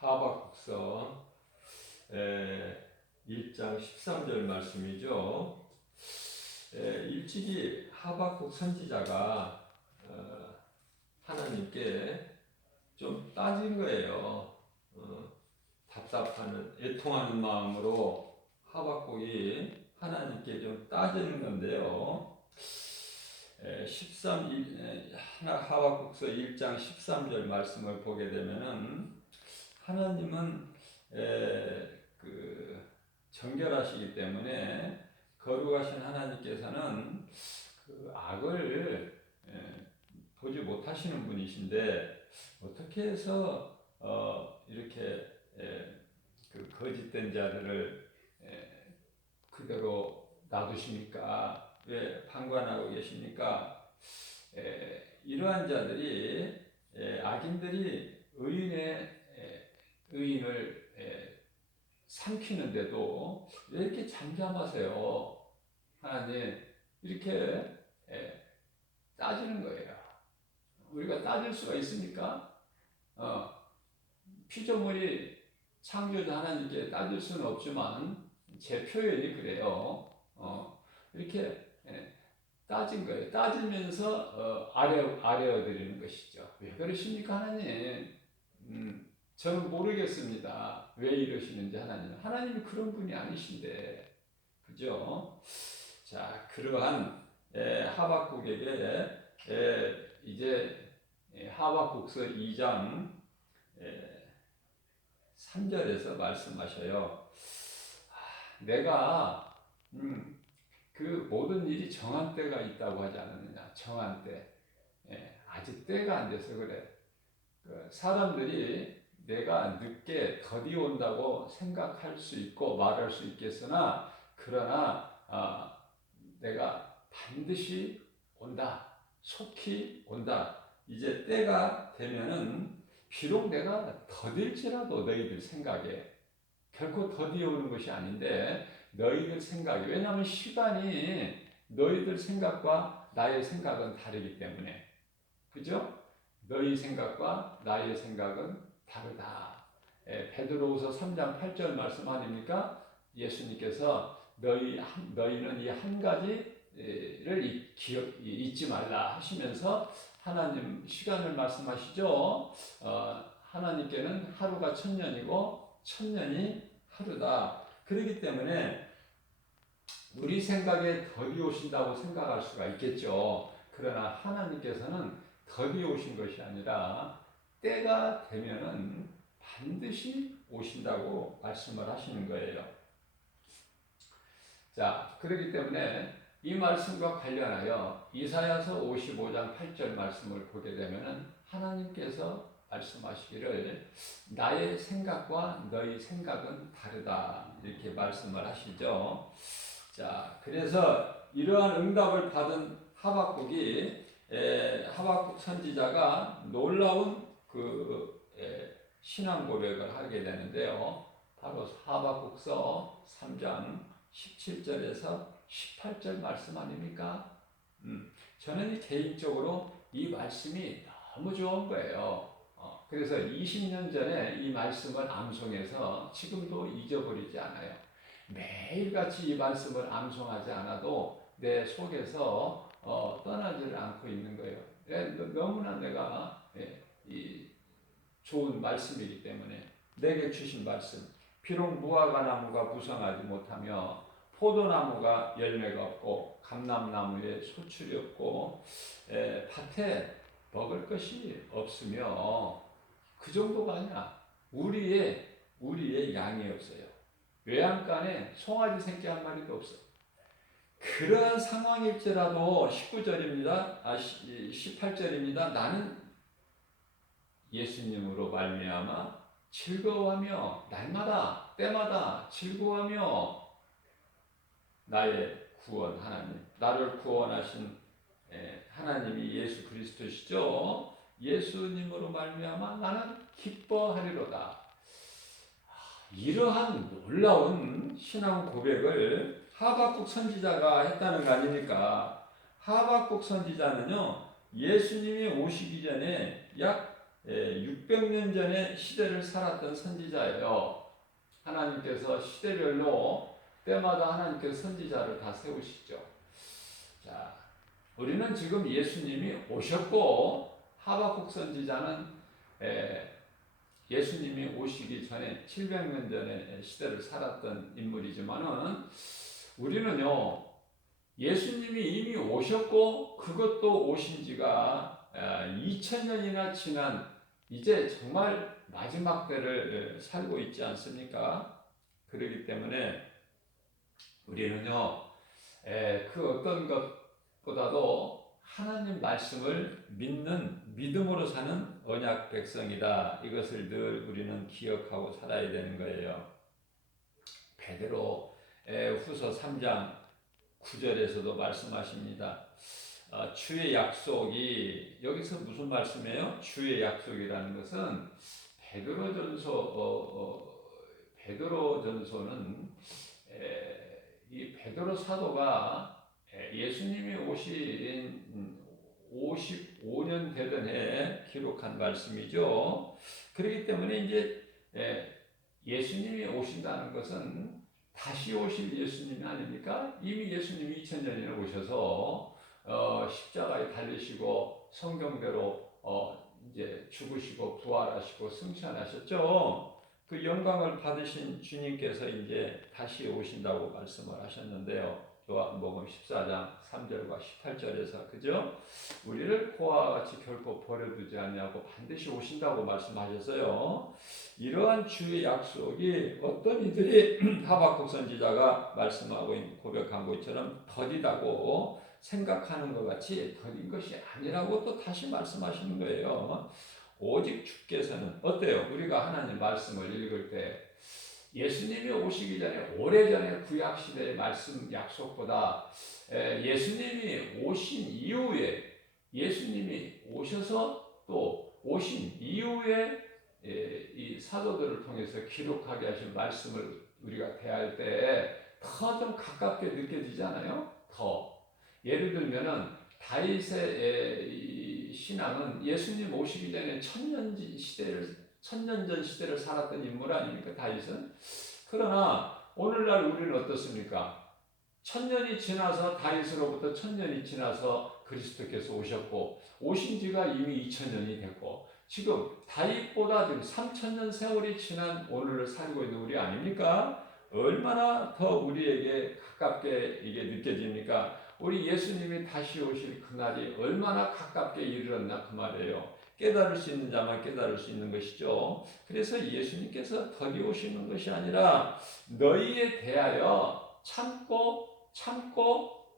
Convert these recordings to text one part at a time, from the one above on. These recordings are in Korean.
하박국서 1장 13절 말씀이죠. 일찍이 하박국 선지자가 하나님께 좀 따진 거예요. 답답하는 애통하는 마음으로 하박국이 하나님께 좀 따지는 건데요. 하박국서 1장 13절 말씀을 보게 되면은 하나님은 정결하시기 때문에 거룩하신 하나님께서는 그 악을 보지 못하시는 분이신데 어떻게 해서 이렇게 그 거짓된 자들을 그대로 놔두십니까? 왜 방관하고 계십니까? 이러한 자들이 악인들이 의인을 삼키는데도 왜 이렇게 잠잠하세요? 하나님 이렇게 따지는 거예요. 우리가 따질 수가 있습니까? 피조물이 창조자 하나님께 따질 수는 없지만 제 표현이 그래요. 이렇게 따진 거예요. 따지면서 아뢰어 드리는 것이죠. 왜 그러십니까, 하나님? 저는 모르겠습니다. 왜 이러시는지 하나님이 그런 분이 아니신데, 그죠? 자, 그러한 하박국에게 이제 하박국서 2장 3절에서 말씀하셔요. 내가 그 모든 일이 정한 때가 있다고 하지 않느냐. 정한 때. 아직 때가 안 돼서 그래. 사람들이 내가 늦게 더디 온다고 생각할 수 있고 말할 수 있겠으나 그러나 내가 반드시 온다. 속히 온다. 이제 때가 되면은 비록 내가 더딜지라도 너희들 생각에 결코 더디 오는 것이 아닌데 너희들 생각에 왜냐하면 시간이 너희들 생각과 나의 생각은 다르기 때문에 그죠? 너희 생각과 나의 생각은 다르다. 베드로후서 3장 8절 말씀 아닙니까? 예수님께서 너희는 이 한 가지를 잊지 말라 하시면서 하나님 시간을 말씀하시죠. 하나님께는 하루가 1000년이고 1000년이 하루다. 그렇기 때문에 우리 생각에 더디 오신다고 생각할 수가 있겠죠. 그러나 하나님께서는 더디 오신 것이 아니라 때가 되면은 반드시 오신다고 말씀을 하시는 거예요. 자, 그렇기 때문에 이 말씀과 관련하여 이사야서 55장 8절 말씀을 보게 되면은 하나님께서 말씀하시기를 나의 생각과 너희 생각은 다르다 이렇게 말씀을 하시죠. 자, 그래서 이러한 응답을 받은 하박국이 하박국 선지자가 놀라운 신앙 고백을 하게 되는데요. 바로 하박국서 3장 17절에서 18절 말씀 아닙니까? 저는 개인적으로 이 말씀이 너무 좋은 거예요. 그래서 20년 전에 이 말씀을 암송해서 지금도 잊어버리지 않아요. 매일같이 이 말씀을 암송하지 않아도 내 속에서 떠나지를 않고 있는 거예요. 너무나 내가 이 좋은 말씀이기 때문에 내게 주신 말씀. 비록 무화과 나무가 무성하지 못하며 포도나무가 열매가 없고 감람나무에 소출이 없고 밭에 먹을 것이 없으며 그 정도가 아니라 우리의 양이 없어요. 외양간에 송아지 새끼 한 마리도 없어요. 그러한 상황일지라도 18절입니다. 나는 예수님으로 말미암아 즐거워하며 날마다 때마다 즐거워하며 나의 구원 하나님 나를 구원하신 하나님이 예수 그리스도시죠. 예수님으로 말미암아 나는 기뻐하리로다. 이러한 놀라운 신앙 고백을 하박국 선지자가 했다는 거 아닙니까? 하박국 선지자는요 예수님이 오시기 전에 약 600년 전에 시대를 살았던 선지자예요. 하나님께서 시대별로 때마다 하나님께서 선지자를 다 세우시죠. 자, 우리는 지금 예수님이 오셨고 하박국 선지자는 예수님이 오시기 전에 700년 전에 시대를 살았던 인물이지만은 우리는요 예수님이 이미 오셨고 그것도 오신 지가 2000년이나 지난 이제 정말 마지막 때를 살고 있지 않습니까? 그렇기 때문에 우리는요 그 어떤 것보다도 하나님 말씀을 믿는 믿음으로 사는 언약 백성이다. 이것을 늘 우리는 기억하고 살아야 되는 거예요. 베드로 후서 3장 9절에서도 말씀하십니다. 주의 약속이 여기서 무슨 말씀이에요? 주의 약속이라는 것은 베드로전서는 이 베드로 사도가 예수님이 오신 55년 되던 해에 기록한 말씀이죠. 그렇기 때문에 이제 예수님이 오신다는 것은 다시 오실 예수님이 아닙니까? 이미 예수님이 2000년이나 오셔서 십자가에 달리시고 성경대로 이제 죽으시고 부활하시고 승천하셨죠. 그 영광을 받으신 주님께서 이제 다시 오신다고 말씀을 하셨는데요. 요한복음 14장 3절과 18절에서 그죠? 우리를 그와 같이 결코 버려두지 아니하고 반드시 오신다고 말씀하셨어요. 이러한 주의 약속이 어떤 이들이 하박국 선지자가 말씀하고 고백한 것처럼 더디다고 생각하는 것 같이 더딘 것이 아니라고 또 다시 말씀하시는 거예요. 오직 주께서는 어때요? 우리가 하나님 말씀을 읽을 때 예수님이 오시기 전에 오래전에 구약시대의 말씀 약속보다 예수님이 오신 이후에 예수님이 오셔서 또 오신 이후에 이 사도들을 통해서 기록하게 하신 말씀을 우리가 대할 때 더 좀 가깝게 느껴지잖아요. 더 예를 들면은 다윗의 신앙은 예수님 오시기 전에 천년 전 시대를 살았던 인물 아닙니까? 다윗은. 그러나 오늘날 우리는 어떻습니까? 천년이 지나서 다윗으로부터 천년이 지나서 그리스도께서 오셨고 오신 지가 이미 2000년이 됐고 지금 다윗보다 지금 3000년 세월이 지난 오늘을 살고 있는 우리 아닙니까? 얼마나 더 우리에게 가깝게 이게 느껴집니까? 우리 예수님이 다시 오실 그날이 얼마나 가깝게 이르렀나 그 말이에요. 깨달을 수 있는 자만 깨달을 수 있는 것이죠. 그래서 예수님께서 더디 오시는 것이 아니라 너희에 대하여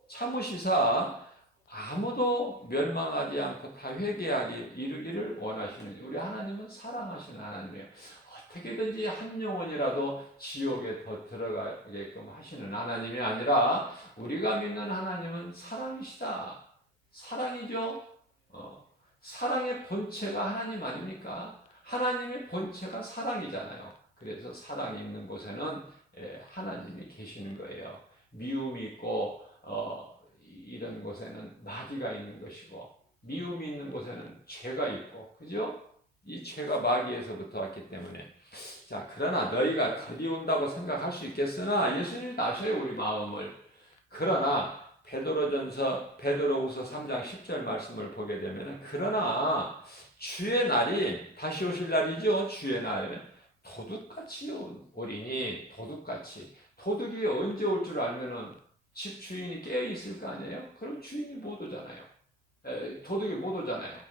참으시사 아무도 멸망하지 않고 다 회개하기 이르기를 원하시는 우리 하나님은 사랑하시는 하나님이에요. 어떻게든지 한 영혼이라도 지옥에 더 들어가게끔 하시는 하나님이 아니라 우리가 믿는 하나님은 사랑이시다. 사랑이죠. 사랑의 본체가 하나님 아닙니까? 하나님의 본체가 사랑이잖아요. 그래서 사랑이 있는 곳에는 하나님이 계시는 거예요. 미움이 있고 이런 곳에는 마귀가 있는 것이고 미움이 있는 곳에는 죄가 있고 그죠? 이 죄가 마귀에서부터 왔기 때문에 자 그러나 너희가 더디 온다고 생각할 수 있겠으나 예수님도 아셔요 우리 마음을. 그러나 베드로후서 3장 10절 말씀을 보게 되면 그러나 주의 날이 다시 오실 날이죠. 주의 날 도둑같이 오리니 도둑이 언제 올 줄 알면은 집 주인이 깨어 있을 거 아니에요? 그럼 주인이 못 오잖아요. 도둑이 못 오잖아요.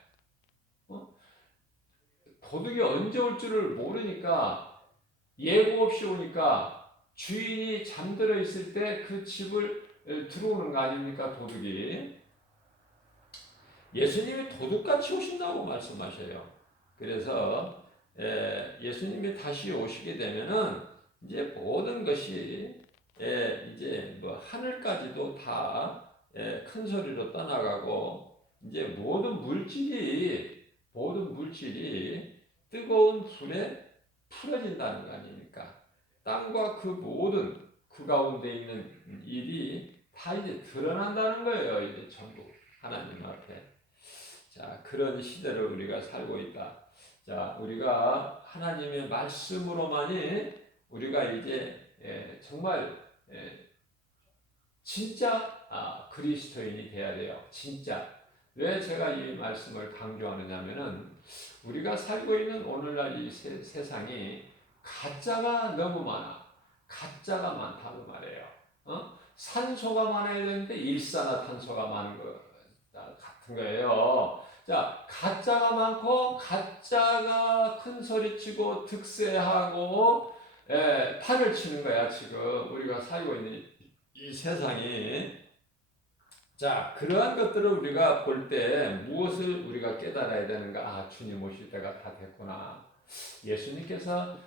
도둑이 언제 올 줄을 모르니까 예고 없이 오니까 주인이 잠들어 있을 때 그 집을 들어오는 거 아닙니까? 도둑이. 예수님이 도둑같이 오신다고 말씀하셔요. 그래서 예수님이 다시 오시게 되면은 이제 모든 것이 이제 뭐 하늘까지도 다 큰 소리로 떠나가고 이제 모든 물질이 뜨거운 불에 풀어진다는 거 아닙니까? 땅과 그 모든 그 가운데 있는 일이 다 이제 드러난다는 거예요. 이제 전부 하나님 앞에. 자, 그런 시대를 우리가 살고 있다. 자, 우리가 하나님의 말씀으로만이 우리가 이제 정말 진짜 그리스도인이 돼야 돼요. 진짜. 왜 제가 이 말씀을 강조하느냐면은 우리가 살고 있는 오늘날 이 세상이 가짜가 너무 많아. 가짜가 많다는 말이에요. 산소가 많아야 되는데 일산화탄소가 많은 것 같은 거예요. 자, 가짜가 많고 가짜가 큰 소리치고 득세하고 판을 치는 거야. 지금 우리가 살고 있는 이 세상이. 자, 그러한 것들을 우리가 볼 때 무엇을 우리가 깨달아야 되는가? 아, 주님 오실 때가 다 됐구나. 예수님께서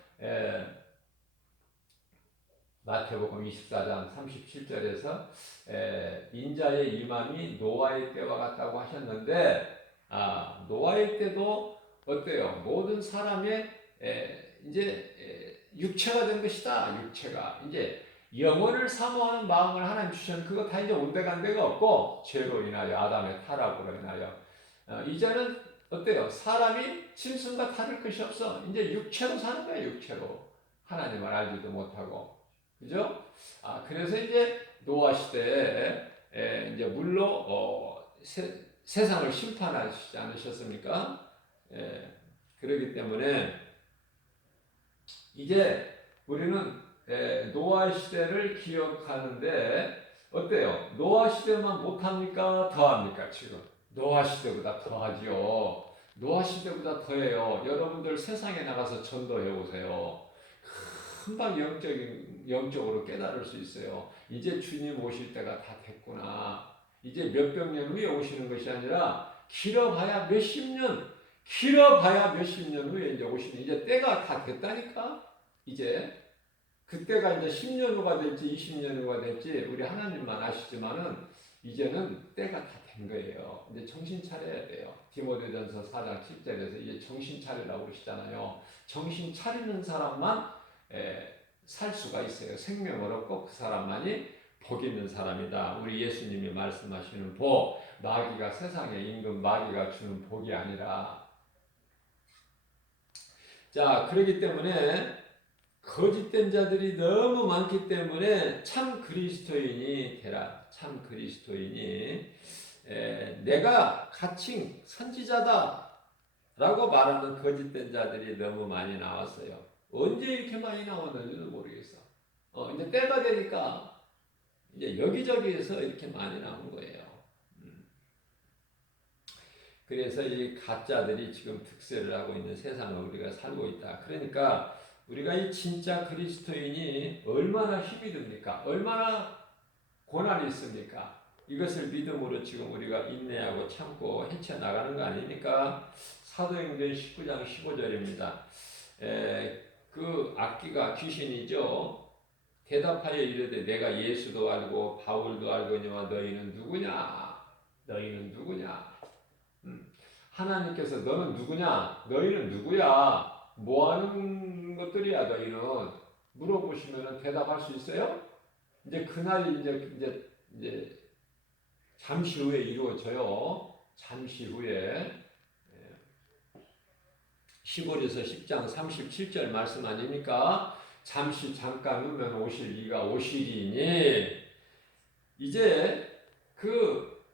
마태복음 24장 37절에서 인자의 임함이 노아의 때와 같다고 하셨는데, 노아의 때도 어때요? 모든 사람의 이제 육체가 된 것이다. 육체가 이제 영혼을 사모하는 마음을 하나님 주셨는 그거 다 이제 온데간데가 없고 죄로 인하여 아담의 타락으로 인하여 이제는 어때요? 사람이 짐승과 다를 것이 없어. 이제 육체로 사는 거야. 육체로 하나님을 알지도 못하고. 그죠? 그래서 이제 노아 시대에 이제 물로 세상을 심판하시지 않으셨습니까? 그렇기 때문에 이제 우리는 노아 시대를 기억하는데 어때요? 노아 시대만 못합니까? 더합니까? 지금 노아 시대보다 더하지요. 노아 시대보다 더해요. 여러분들 세상에 나가서 전도해 오세요. 금방 영적으로 깨달을 수 있어요. 이제 주님 오실 때가 다 됐구나. 이제 몇백 년 후에 오시는 것이 아니라 길어봐야 몇십 년, 길어봐야 몇십 년 후에 이제 오시는 이제 때가 다 됐다니까. 이제 그때가 이제 10년 후가 될지 20년 후가 될지 우리 하나님만 아시지만은 이제는 때가 다 된 거예요. 이제 정신 차려야 돼요. 디모데전서 4장 7절에서 이제 정신 차리라고 그러시잖아요. 정신 차리는 사람만 살 수가 있어요. 생명을 얻고 그 사람만이 복 있는 사람이다. 우리 예수님이 말씀하시는 복, 마귀가 세상의 임금 마귀가 주는 복이 아니라. 자, 그렇기 때문에 거짓된 자들이 너무 많기 때문에 참 그리스도인이 되라. 참 그리스도인이 내가 가칭 선지자다 라고 말하는 거짓된 자들이 너무 많이 나왔어요. 언제 이렇게 많이 나왔는지도 모르겠어. 이제 때가 되니까 이제 여기저기에서 이렇게 많이 나온 거예요. 그래서 이 가짜들이 지금 득세를 하고 있는 세상을 우리가 살고 있다. 그러니까 우리가 이 진짜 그리스도인이 얼마나 힘이 듭니까? 얼마나 고난이 있습니까? 이것을 믿음으로 지금 우리가 인내하고 참고 헤쳐나가는 거 아닙니까? 사도행전 19장 15절입니다. 그 악기가 귀신이죠. 대답하여 이르되 내가 예수도 알고 바울도 알거니와 너희는 누구냐? 너희는 누구냐? 하나님께서 너는 누구냐? 너희는 누구야? 뭐하는 것들이야 너희는? 물어보시면 대답할 수 있어요? 이제 그날이 이제 잠시 후에 이루어져요. 잠시 후에 15에서 10장 37절 말씀 아닙니까? 잠시 잠깐 후면 오실 이가 오시리니 이제 그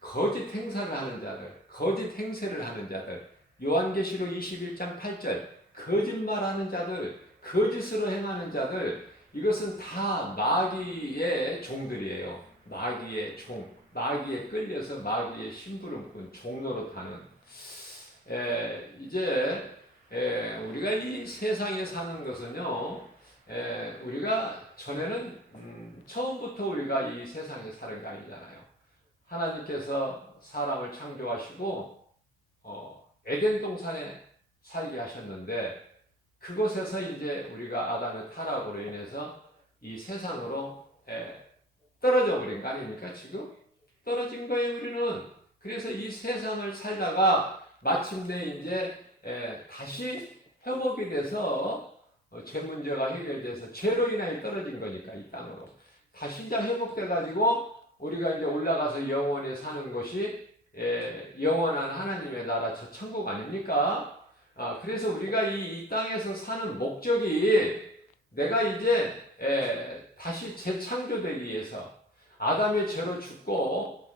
거짓 행사를 하는 자들, 거짓 행세를 하는 자들, 요한계시록 21장 8절 거짓말하는 자들, 거짓으로 행하는 자들 이것은 다 마귀의 종들이에요. 마귀의 종, 마귀에 끌려서 마귀의 심부름꾼, 종노릇하는 이제 우리가 이 세상에 사는 것은요, 우리가 전에는 처음부터 우리가 이 세상에 사는 게 아니잖아요. 하나님께서 사람을 창조하시고 에덴 동산에 살게 하셨는데 그곳에서 이제 우리가 아담의 타락으로 인해서 이 세상으로 떨어져 버린 거 아닙니까? 지금 떨어진 거예요. 우리는 그래서 이 세상을 살다가 마침내 이제 다시 회복이 돼서 죄 문제가 해결돼서 죄로 인하여 떨어진 거니까 이 땅으로 다시 이제 회복돼 가지고 우리가 이제 올라가서 영원히 사는 것이 영원한 하나님의 나라 저 천국 아닙니까? 그래서 우리가 이 땅에서 사는 목적이 내가 이제 다시 재창조되기 위해서 아담의 죄로 죽고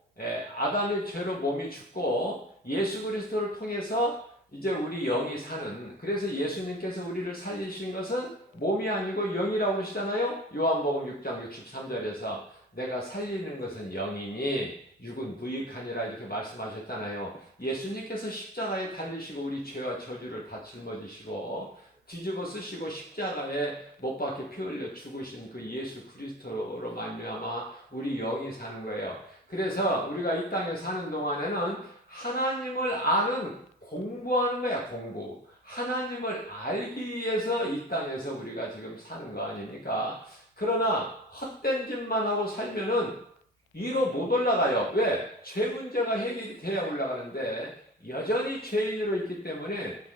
아담의 죄로 몸이 죽고 예수 그리스도를 통해서 이제 우리 영이 사는, 그래서 예수님께서 우리를 살리신 것은 몸이 아니고 영이라고 하시잖아요. 요한복음 6장 63절에서 내가 살리는 것은 영이니 육은 무익하니라 이렇게 말씀하셨잖아요. 예수님께서 십자가에 달리시고 우리 죄와 저주를 다 짊어지시고 뒤집어 쓰시고 십자가에 못 박혀 피 흘려 죽으신 그 예수 그리스도로 말미암아 우리 영이 사는 거예요. 그래서 우리가 이 땅에 사는 동안에는 하나님을 아는 공부하는 거야, 공부. 하나님을 알기 위해서 이 땅에서 우리가 지금 사는 거 아닙니까? 그러나 헛된 짓만 하고 살면은 위로 못 올라가요. 왜? 죄 문제가 해결이 돼야 올라가는데 여전히 죄인으로 있기 때문에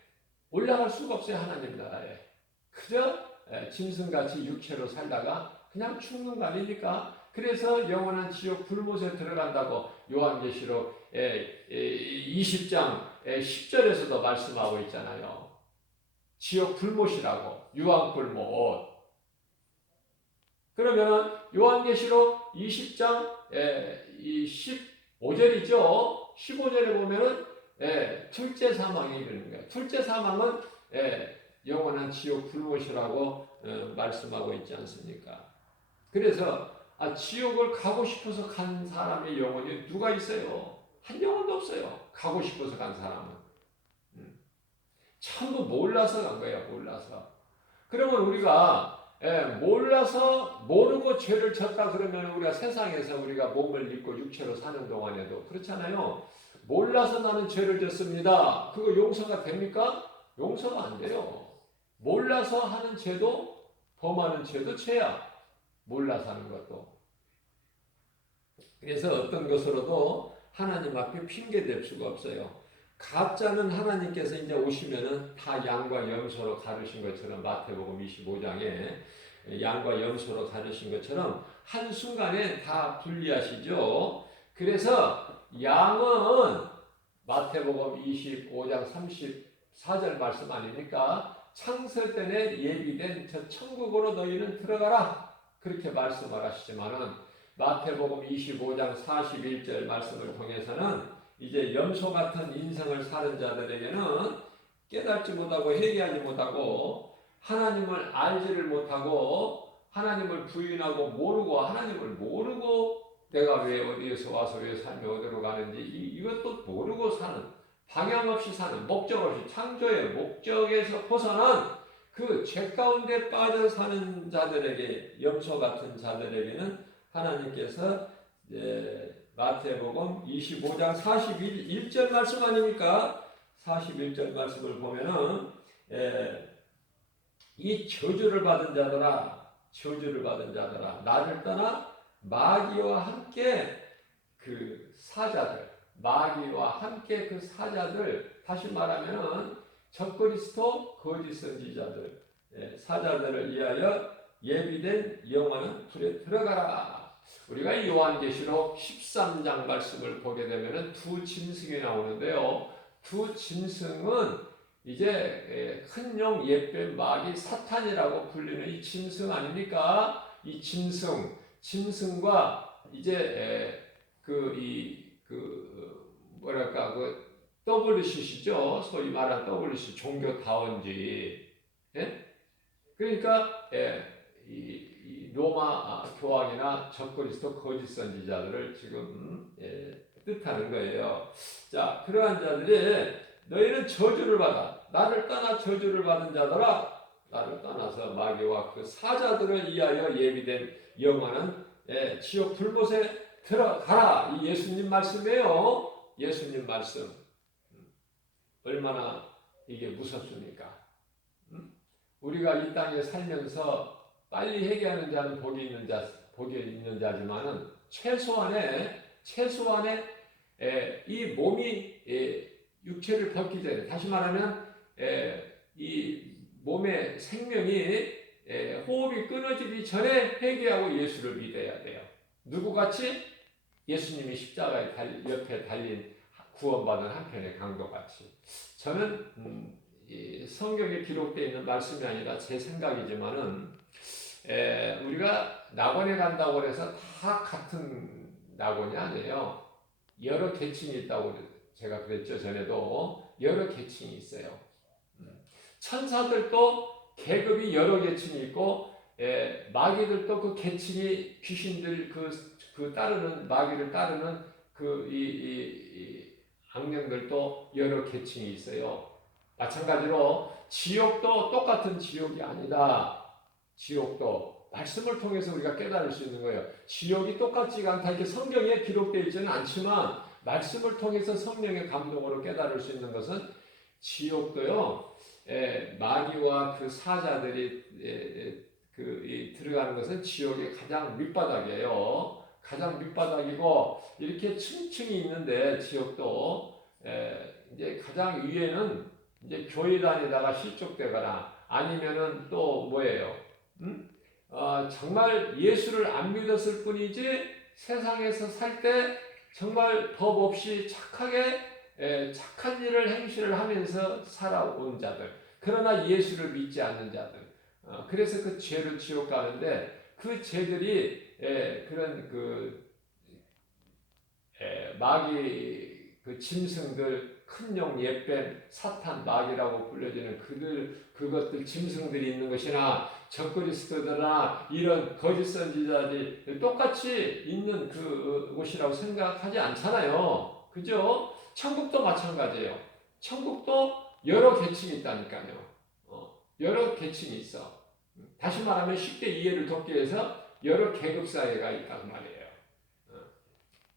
올라갈 수가 없어요. 하나님 나라에. 그저 짐승같이 육체로 살다가 그냥 죽는 거 아닙니까? 그래서 영원한 지옥 불못에 들어간다고 요한계시록 20장 10절에서도 말씀하고 있잖아요. 지옥 불못이라고, 유황불못. 그러면 요한계시록 20장 15절이죠. 15절에 보면은 둘째 사망이 이르는 거예요. 둘째 사망은 영원한 지옥 불못이라고 말씀하고 있지 않습니까? 그래서 지옥을 가고 싶어서 간 사람의 영혼이 누가 있어요? 한 영혼도 없어요. 가고 싶어서 간 사람은. 전부 몰라서 간 거예요. 몰라서. 그러면 우리가 몰라서 모르고 죄를 졌다 그러면 우리가 세상에서 우리가 몸을 입고 육체로 사는 동안에도 그렇잖아요. 몰라서 나는 죄를 졌습니다. 그거 용서가 됩니까? 용서가 안 돼요. 몰라서 하는 죄도, 범하는 죄도 죄야. 몰라서 하는 것도. 그래서 어떤 것으로도 하나님 앞에 핑계댈 수가 없어요. 가짜는 하나님께서 이제 오시면은 다 양과 염소로 가르신 것처럼, 마태복음 25장에 양과 염소로 가르신 것처럼 한순간에 다 분리하시죠. 그래서 양은 마태복음 25장 34절 말씀 아닙니까? 창세 때에 예비된 저 천국으로 너희는 들어가라. 그렇게 말씀을 하시지만은 마태복음 25장 41절 말씀을 통해서는 이제 염소 같은 인생을 사는 자들에게는 깨닫지 못하고 회개하지 못하고 하나님을 알지를 못하고 하나님을 부인하고 모르고 하나님을 모르고 내가 왜 어디에서 와서 왜 살며 어디로 가는지 이것도 모르고 사는, 방향 없이 사는, 목적 없이 창조의 목적에서 벗어난 그 죄 가운데 빠져 사는 자들에게, 염소 같은 자들에게는 하나님께서 마태복음 25장 41절 말씀 아닙니까? 41절 말씀을 보면은 이 저주를 받은 자들아, 저주를 받은 자들아, 나를 떠나 마귀와 함께 그 사자들, 마귀와 함께 그 사자들, 다시 말하면은 적그리스도 거짓 선지자들, 사자들을 위하여 예비된 영원한 불에 들어가라. 우리가 요한계시록 13장 말씀을 보게 되면은 두 짐승이 나오는데요. 두 짐승은 이제 큰 용 옛뱀 마귀 사탄이라고 불리는 이 짐승 아닙니까? 이 짐승과 이제 뭐랄까 WCC죠. 소위 말하는 WC 종교다원주의. 그러니까 이 로마 교황이나 적그리스도 거짓 선지자들을 지금 뜻하는 거예요. 자, 그러한 자들이 너희는 저주를 받아, 나를 떠나 저주를 받은 자들아, 나를 떠나서 마귀와 그 사자들을 위하여 예비된 영원한 지옥 불못에 들어가라. 이 예수님 말씀이에요. 예수님 말씀. 얼마나 이게 무섭습니까? 우리가 이 땅에 살면서 빨리 회개하는 자는 복이 있는 자지만은 최소한의 이 몸이 육체를 벗기 전에, 다시 말하면 이 몸의 생명이 호흡이 끊어지기 전에 회개하고 예수를 믿어야 돼요. 누구같이? 예수님이 십자가에 옆에 달린 구원받은 한편의 강도같이. 저는 이 성경에 기록되어 있는 말씀이 아니라 제 생각이지만은 우리가 낙원에 간다고 해서 다 같은 낙원이 아니에요. 여러 계층이 있다고 제가 그랬죠. 전에도 여러 계층이 있어요. 천사들도 계급이 여러 계층이 있고 마귀들도 그 계층이 귀신들 그 따르는 마귀를 따르는 이 악령들도 여러 계층이 있어요. 마찬가지로 지옥도 똑같은 지옥이 아니다. 지옥도 말씀을 통해서 우리가 깨달을 수 있는 거예요. 지옥이 똑같지가 않다. 이렇게 성경에 기록되어 있지는 않지만 말씀을 통해서 성령의 감동으로 깨달을 수 있는 것은 지옥도요. 마귀와 그 사자들이 들어가는 것은 지옥의 가장 밑바닥이에요. 가장 밑바닥이고 이렇게 층층이 있는데 지옥도 이제 가장 위에는 이제 교회단에다가 실족되거나 아니면은 또 뭐예요? 정말 예수를 안 믿었을 뿐이지 세상에서 살 때 정말 법 없이 착하게 착한 일을 행실을 하면서 살아온 자들. 그러나 예수를 믿지 않는 자들. 그래서 그 죄로 지옥 가는데 그 죄들이 그런 마귀 그 짐승들 큰 용 옛뱀 사탄 마귀라고 불려지는 그것들 짐승들이 있는 것이나 적그리스도들이나 이런 거짓 선지자들이 똑같이 있는 곳이라고 생각하지 않잖아요. 그죠? 천국도 마찬가지예요. 천국도 여러 계층이 있다니까요. 여러 계층이 있어. 다시 말하면 쉽게 이해를 돕기 위해서 여러 계급 사회가 있단 말이에요.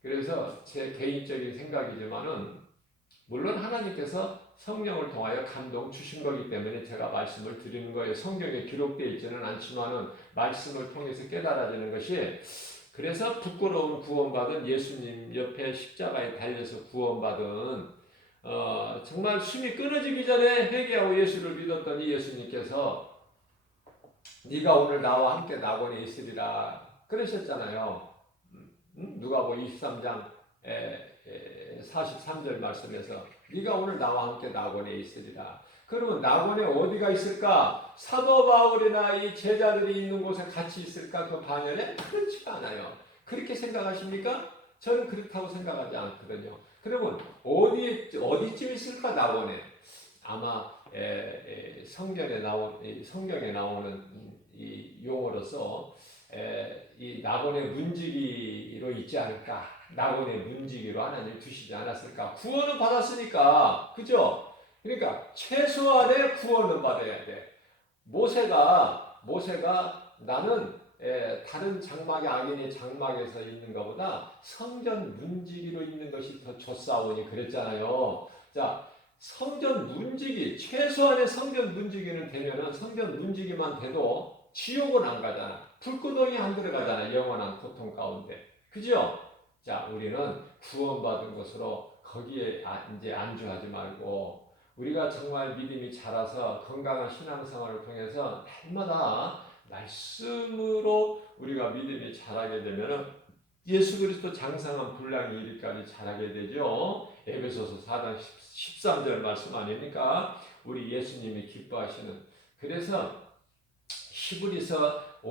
그래서 제 개인적인 생각이지만은 물론 하나님께서 성령을 통하여 감동 주신 거기 때문에 제가 말씀을 드리는 거예요. 성경에 기록되어 있지는 않지만은 말씀을 통해서 깨달아지는 것이 그래서 부끄러운 구원받은 예수님 옆에 십자가에 달려서 구원받은 정말 숨이 끊어지기 전에 회개하고 예수를 믿었던 이 예수님께서 네가 오늘 나와 함께 낙원에 있으리라 그러셨잖아요. 누가복음 23장 43절 말씀에서 네가 오늘 나와 함께 낙원에 있으리라. 그러면 낙원에 어디가 있을까? 사도 바울이나 이 제자들이 있는 곳에 같이 있을까? 그 반열에? 그렇지가 않아요. 그렇게 생각하십니까? 저는 그렇다고 생각하지 않거든요. 그러면 어디쯤 있을까? 낙원에. 아마 성경에 나오는 이 용어로서 이 낙원의 문지기로 있지 않을까? 낙원의 문지기로 하나님 두시지 않았을까? 구원을 받았으니까, 그죠? 그러니까 최소한의 구원은 받아야 돼. 모세가 나는 다른 장막의 악인의 장막에서 있는 것보다 성전 문지기로 있는 것이 더 좋사오니 그랬잖아요. 자, 성전 문지기, 최소한의 성전 문지기는 되면은 성전 문지기만 돼도 지옥은 안 가잖아. 불구덩이 안 들어가잖아. 영원한 고통 가운데. 그죠? 자, 우리는 구원받은 것으로 거기에 이제 안주하지 말고 우리가 정말 믿음이 자라서 건강한 신앙생활을 통해서 날마다 말씀으로 우리가 믿음이 자라게 되면은 예수 그리스도 장성한 분량이 이르기까지 자라게 되죠. 에베소서 4장 13절 말씀 아닙니까? 우리 예수님이 기뻐하시는. 그래서 히브리서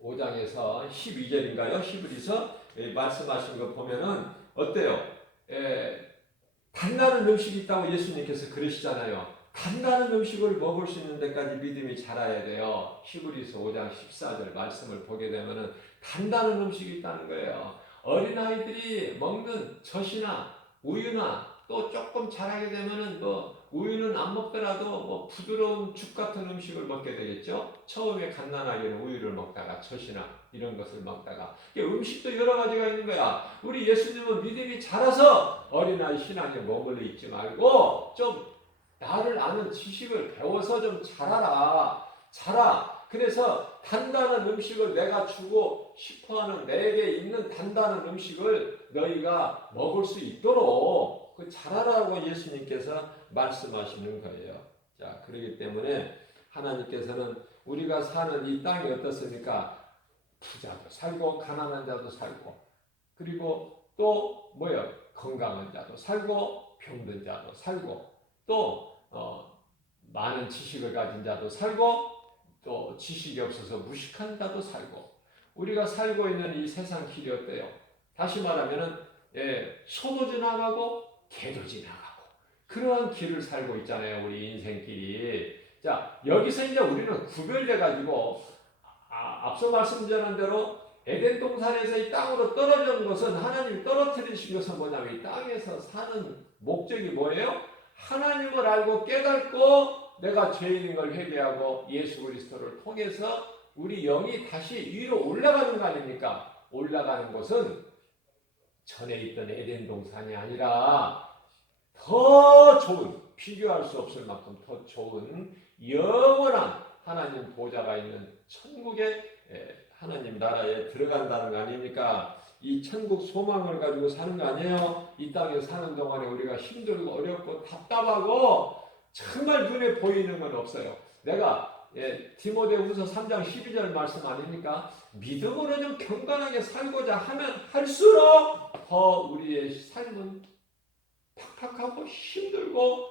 5장에서 12절인가요? 히브리서 말씀하신 거 보면은 어때요? 단단한 음식이 있다고 예수님께서 그러시잖아요. 단단한 음식을 먹을 수 있는 데까지 믿음이 자라야 돼요. 히브리서 5장 14절 말씀을 보게 되면은 단단한 음식이 있다는 거예요. 어린아이들이 먹는 젖이나 우유나 또 조금 자라게 되면은 우유는 안 먹더라도 부드러운 죽 같은 음식을 먹게 되겠죠. 처음에 갓난아기는 우유를 먹다가 젖이나 이런 것을 먹다가 음식도 여러 가지가 있는 거야. 우리 예수님은 믿음이 자라서 어린아이 신앙에 머물러 있지 말고 좀 나를 아는 지식을 배워서 좀 자라. 그래서 단단한 음식을 내가 주고 싶어하는 내게 있는 단단한 음식을 너희가 먹을 수 있도록 자라라고 예수님께서 말씀하시는 거예요. 자, 그렇기 때문에 하나님께서는 우리가 사는 이 땅이 어떻습니까? 부자도 살고 가난한 자도 살고 그리고 또 건강한 자도 살고 병든 자도 살고 또 많은 지식을 가진 자도 살고 또 지식이 없어서 무식한 자도 살고 우리가 살고 있는 이 세상 길이 어때요? 다시 말하면은 소도 지나가고 개도 지나가고 그러한 길을 살고 있잖아요. 우리 인생길이. 자, 여기서 이제 우리는 구별돼 가지고 앞서 말씀드린 대로 에덴 동산에서 이 땅으로 떨어진 것은 하나님이 떨어뜨리신 것은 뭐냐면 이 땅에서 사는 목적이 뭐예요? 하나님을 알고 깨닫고 내가 죄인인 걸 회개하고 예수 그리스도를 통해서 우리 영이 다시 위로 올라가는 거 아닙니까? 올라가는 것은 전에 있던 에덴 동산이 아니라 더 좋은, 비교할 수 없을 만큼 더 좋은 영원한 하나님 보좌가 있는 천국의 하나님 나라에 들어간다는 거 아닙니까? 이 천국 소망을 가지고 사는 거 아니에요? 이 땅에 사는 동안에 우리가 힘들고 어렵고 답답하고 정말 눈에 보이는 건 없어요. 내가 디모데후서 3장 12절 말씀 아닙니까? 믿음으로 좀 경건하게 살고자 하면 할수록 더 우리의 삶은 팍팍하고 힘들고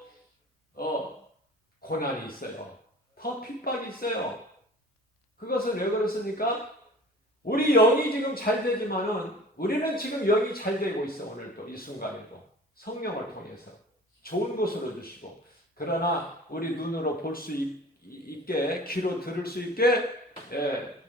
고난이 있어요. 더 핍박이 있어요. 그것은 왜 그렇습니까? 우리 영이 지금 잘 되지만은 우리는 지금 영이 잘 되고 있어. 오늘도 이 순간에도 성령을 통해서 좋은 것으로 주시고 그러나 우리 눈으로 볼 수 있게 귀로 들을 수 있게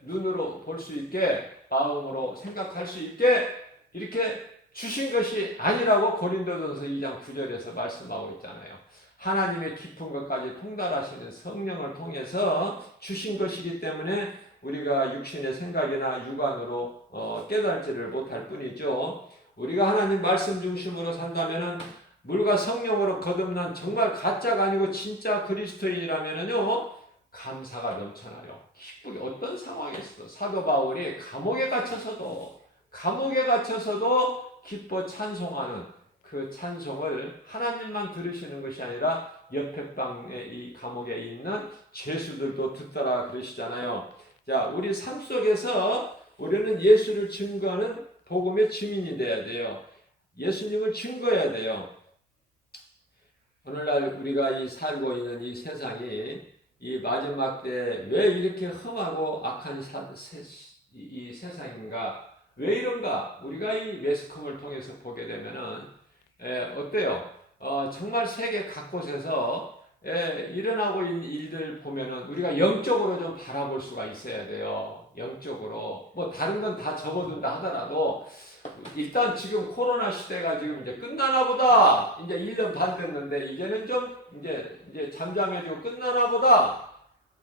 눈으로 볼 수 있게 마음으로 생각할 수 있게 이렇게 주신 것이 아니라고 고린도전서 2장 9절에서 말씀하고 있잖아요. 하나님의 깊은 것까지 통달하시는 성령을 통해서 주신 것이기 때문에 우리가 육신의 생각이나 육안으로 깨달지를 못할 뿐이죠. 우리가 하나님 말씀 중심으로 산다면은 물과 성령으로 거듭난 정말 가짜가 아니고 진짜 그리스도인이라면은요 감사가 넘쳐나요. 기쁘게 어떤 상황에서도 사도 바울이 감옥에 갇혀서도 기뻐 찬송하는 그 찬송을 하나님만 들으시는 것이 아니라 옆에 방에 이 감옥에 있는 죄수들도 듣더라 그러시잖아요. 자, 우리 삶 속에서 우리는 예수를 증거하는 복음의 증인이 돼야 돼요. 예수님을 증거해야 돼요. 오늘날 우리가 이 살고 있는 이 세상이 이 마지막 때 왜 이렇게 험하고 악한 이 세상인가? 왜 이런가? 우리가 이 매스컴을 통해서 보게 되면은 어때요? 정말 세계 각곳에서 일어나고 있는 일들 보면은 우리가 영적으로 좀 바라볼 수가 있어야 돼요. 영적으로 뭐 다른 건 다 접어둔다 하더라도 일단 지금 코로나 시대가 지금 이제 끝나나 보다. 이제 1년 반 됐는데 이제는 좀 이제 잠잠해지고 끝나나 보다.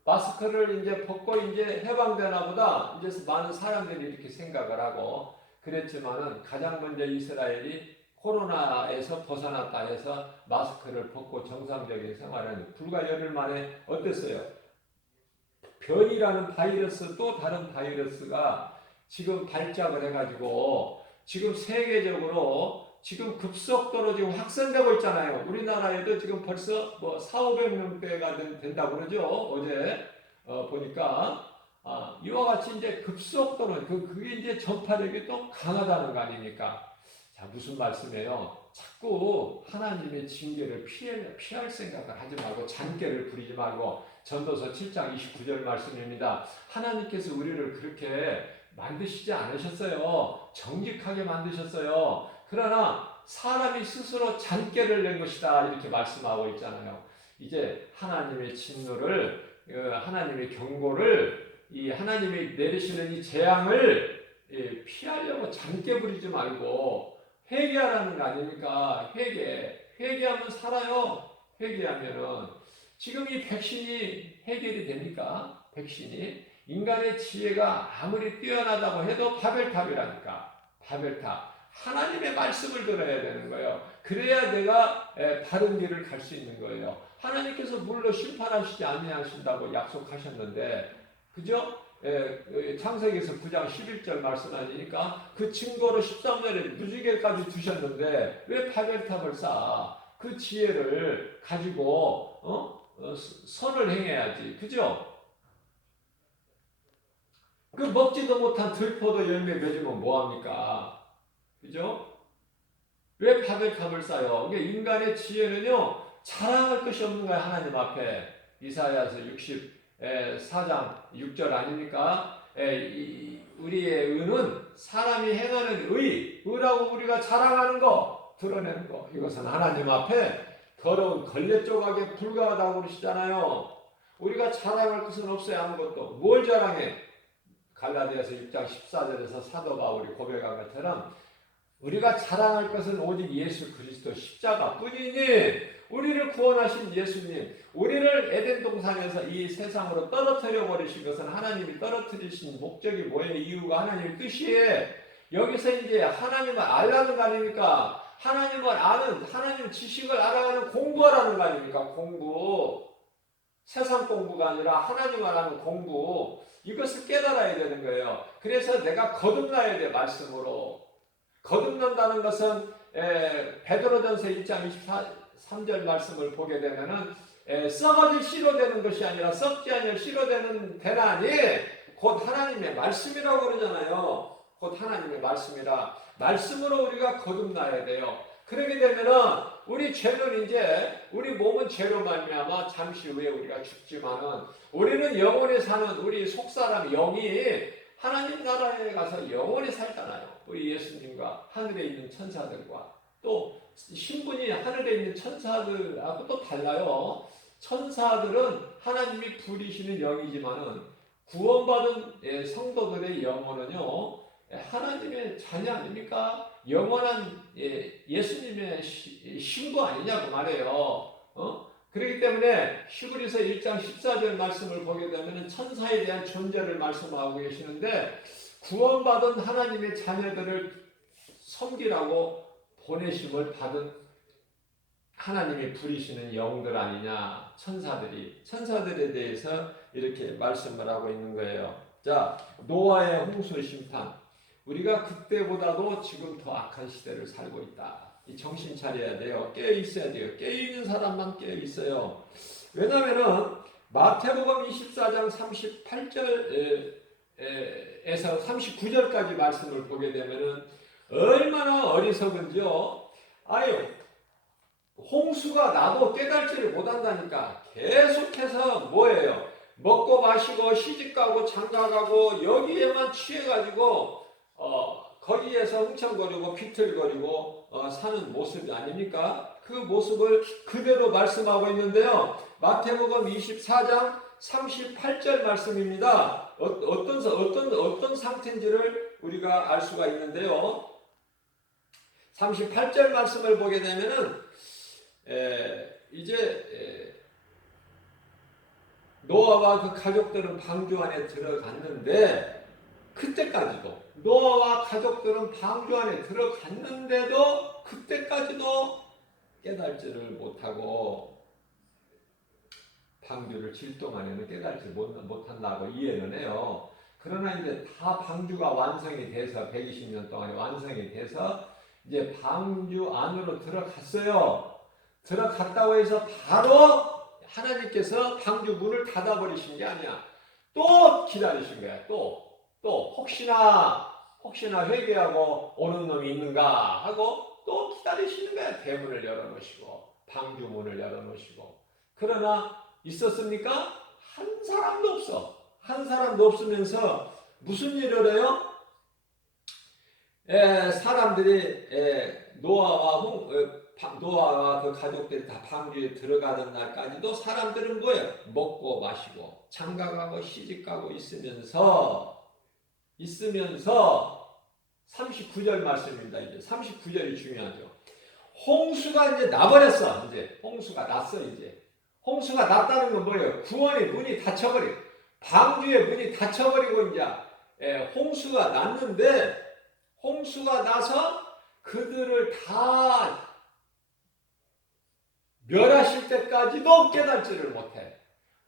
마스크를 이제 벗고 이제 해방되나 보다. 이제 많은 사람들이 이렇게 생각을 하고 그랬지만은 가장 먼저 이스라엘이 코로나에서 벗어났다 해서 마스크를 벗고 정상적인 생활은 불과 열흘 만에 어땠어요? 변이라는 바이러스 또 다른 바이러스가 지금 발작을 해가지고 지금 세계적으로 지금 급속도로 지금 확산되고 있잖아요. 우리나라에도 지금 벌써 뭐 4,500명대가 된다고 그러죠. 어제 보니까 이와 같이 이제 급속도로 그게 이제 전파력이 또 강하다는 거 아닙니까? 자, 무슨 말씀이에요? 자꾸 하나님의 징계를 피할 생각을 하지 말고 잔꾀를 부리지 말고 전도서 7장 29절 말씀입니다. 하나님께서 우리를 그렇게 만드시지 않으셨어요. 정직하게 만드셨어요. 그러나 사람이 스스로 잔꾀를 낸 것이다 이렇게 말씀하고 있잖아요. 이제 하나님의 진노를 하나님의 경고를 이 하나님이 내리시는 이 재앙을 피하려고 잔꾀 부리지 말고 회개하라는 거 아닙니까? 회개하면 살아요. 회개하면은 지금 이 백신이 해결이 됩니까? 백신이 인간의 지혜가 아무리 뛰어나다고 해도 바벨탑이라니까. 바벨탑. 하나님의 말씀을 들어야 되는 거예요. 그래야 내가 바른 길을 갈 수 있는 거예요. 하나님께서 물로 심판하시지 아니하신다고 약속하셨는데, 그죠? 창세기에서 9장 11절 말씀하시니까 그 증거로 13절에 무지개까지 두셨는데 왜 바벨탑을 쌓아? 그 지혜를 가지고 선을 행해야지. 그죠? 그 먹지도 못한 들포도 열매 맺으면 뭐합니까? 그죠? 왜 바벨탑을 쌓여? 이게 인간의 지혜는요, 자랑할 것이 없는 거야, 하나님 앞에. 이사야서 64장 6절 아닙니까? 우리의 의는 사람이 행하는 의라고 우리가 자랑하는 거, 드러내는 거. 이것은 하나님 앞에 더러운 걸레 조각에 불과하다고 그러시잖아요. 우리가 자랑할 것은 없어요, 아무것도. 뭘 자랑해? 갈라디아서 6장 14절에서 사도 바울이 고백한 것처럼 우리가 자랑할 것은 오직 예수 그리스도 십자가 뿐이니, 우리를 구원하신 예수님, 우리를 에덴 동산에서 이 세상으로 떨어뜨려 버리신 것은 하나님이 떨어뜨리신 목적이 뭐예요? 이유가 하나님의 뜻이에요. 여기서 이제 하나님을 알라는 거 아닙니까? 하나님을 아는, 하나님 지식을 알아가는 공부하라는 거 아닙니까? 공부. 세상 공부가 아니라 하나님을 아는 공부. 이것을 깨달아야 되는 거예요. 그래서 내가 거듭나야 돼, 말씀으로. 거듭난다는 것은 베드로전서 1장 23절 말씀을 보게 되면은 썩어질 씨로 되는 것이 아니라 썩지 아니할 씨로 되나니 곧 하나님의 말씀이라고 그러잖아요. 곧 하나님의 말씀이라. 말씀으로 우리가 거듭나야 돼요. 그러게 되면은 우리 죄는 이제, 우리 몸은 죄로 말미암아 잠시 후에 우리가 죽지만은 우리는 영원히 사는 우리 속사람 영이 하나님 나라에 가서 영원히 살잖아요. 우리 예수님과 하늘에 있는 천사들과, 또 신분이 하늘에 있는 천사들하고 또 달라요. 천사들은 하나님이 부리시는 영이지만은 구원받은 성도들의 영혼은요, 하나님의 자녀 아닙니까? 영원한 예수님의 신부 아니냐고 말해요. 그렇기 때문에 히브리서 1장 14절 말씀을 보게 되면 천사에 대한 존재를 말씀하고 계시는데, 구원받은 하나님의 자녀들을 섬기라고 보내심을 받은 하나님이 부리시는 영들 아니냐, 천사들에 대해서 이렇게 말씀을 하고 있는 거예요. 자, 노아의 홍수 심판. 우리가 그때보다도 지금 더 악한 시대를 살고 있다. 이 정신 차려야 돼요. 깨어 있어야 돼요. 깨어 있는 사람만 깨어 있어요. 왜냐면은 마태복음 24장 38절에서 39절까지 말씀을 보게 되면은 얼마나 어리석은지요. 아유, 홍수가 나도 깨달지를 못한다니까. 계속해서 뭐예요? 먹고 마시고 시집가고 장가가고 여기에만 취해가지고 거기에서 흥청거리고 비틀거리고 사는 모습이 아닙니까? 그 모습을 그대로 말씀하고 있는데요. 마태복음 24장 38절 말씀입니다. 어떤 상태인지를 우리가 알 수가 있는데요. 38절 말씀을 보게 되면은 이제 노아와 그 가족들은 방주 안에 들어갔는데, 그때까지도 노아와 가족들은 방주 안에 들어갔는데도 그때까지도 깨달지를 못하고, 방주를 질 동안에는 깨달지 못한다고 이해는 해요. 그러나 이제 다 방주가 완성이 돼서 120년 동안에 완성이 돼서 이제 방주 안으로 들어갔어요. 들어갔다고 해서 바로 하나님께서 방주 문을 닫아버리신 게 아니야. 또 기다리신 거야. 또 혹시나 회개하고 오는 놈이 있는가 하고 또 기다리시는 거야. 대문을 열어놓으시고 방주 문을 열어놓으시고. 그러나 있었습니까? 한 사람도 없어. 한 사람도 없으면서 무슨 일을 해요? 사람들이 노아와 그 가족들이 다 방주에 들어가는 날까지도 사람들은 뭐예요? 먹고 마시고 장가가고 시집가고 있으면서 39절 말씀입니다. 이제 39절이 중요하죠. 홍수가 이제 나버렸어. 이제 홍수가 났어. 이제 홍수가 났다는 건 뭐예요? 구원의 문이 닫혀버리고, 방주의 문이 닫혀버리고, 이제 홍수가 났는데, 홍수가 나서 그들을 다 멸하실 때까지도 깨닫지를 못해.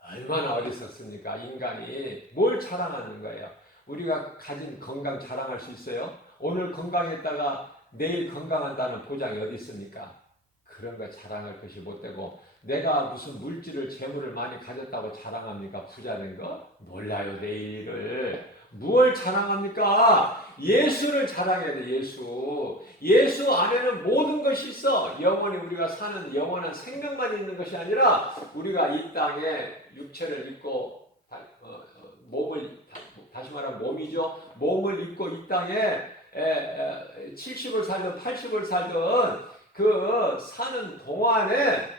얼마나 어리석습니까? 인간이 뭘 자랑하는 거예요? 우리가 가진 건강 자랑할 수 있어요? 오늘 건강했다가 내일 건강한다는 보장이 어디 있습니까? 그런 거 자랑할 것이 못되고, 내가 무슨 물질을 재물을 많이 가졌다고 자랑합니까? 부자 된 거? 몰라요. 내일을 무엇을 자랑합니까? 예수를 자랑해야 돼. 예수 안에는 모든 것이 있어. 영원히 우리가 사는 영원한 생명만 있는 것이 아니라 우리가 이 땅에 육체를 입고 몸을 다시 말하면 몸이죠. 몸을 입고 이 땅에 70을 살든 80을 살든 그 사는 동안에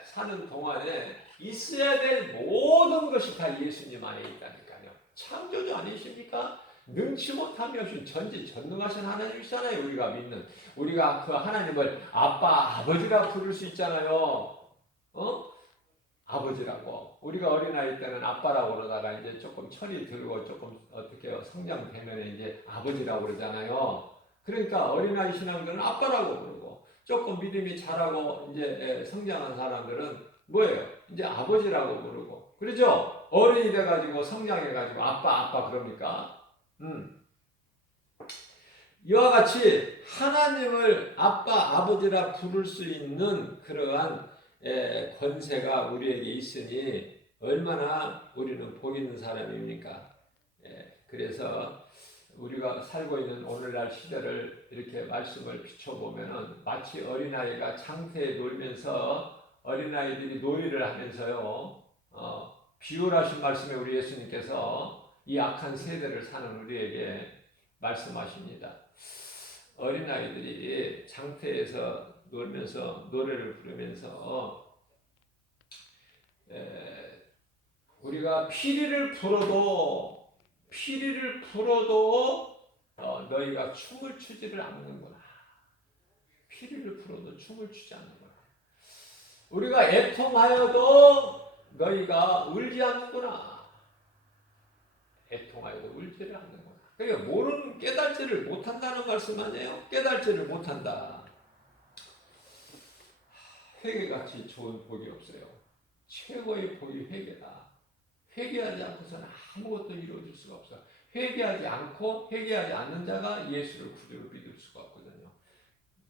있어야 될 모든 것이 다 예수님 안에 있다니까요. 창조주 아니십니까? 능치 못함이 없이 전지전능하신 하나님이시잖아요. 우리가 그 하나님을 아빠, 아버지라 부를 수 있잖아요. 아버지라고. 우리가 어린아이 때는 아빠라고 그러다가 이제 조금 철이 들고 조금 어떻게 성장되면 이제 아버지라고 그러잖아요. 그러니까 어린아이 신앙들은 아빠라고 부르고 조금 믿음이 자라고 이제 성장한 사람들은 뭐예요? 이제 아버지라고 부르고. 그러죠? 어른이 돼가지고 성장해가지고 아빠 그럽니까? 이와 같이 하나님을 아빠, 아버지라 부를 수 있는 그러한 권세가 우리에게 있으니 얼마나 우리는 복 있는 사람입니까? 그래서 우리가 살고 있는 오늘날 시대를 이렇게 말씀을 비춰보면은 마치 어린아이가 장터에 놀면서 어린아이들이 놀이를 하면서요, 비유하신 말씀에 우리 예수님께서 이 악한 세대를 사는 우리에게 말씀하십니다. 어린아이들이 장터에서 놀면서 노래를 부르면서 우리가 피리를 불어도 너희가 춤을 추지를 않는구나. 피리를 불어도 춤을 추지 않는구나. 우리가 애통하여도 너희가 울지 않는구나. 애통하여도 울지를 않는구나. 그러니까 모르는 깨달지를 못한다는 말씀 아니에요? 깨달지를 못한다. 회개같이 좋은 복이 없어요. 최고의 복이 회개다. 회개하지 않고서는 아무것도 이루어질 수가 없어. 회개하지 않는 자가 예수를 구주로 믿을 수가 없거든요.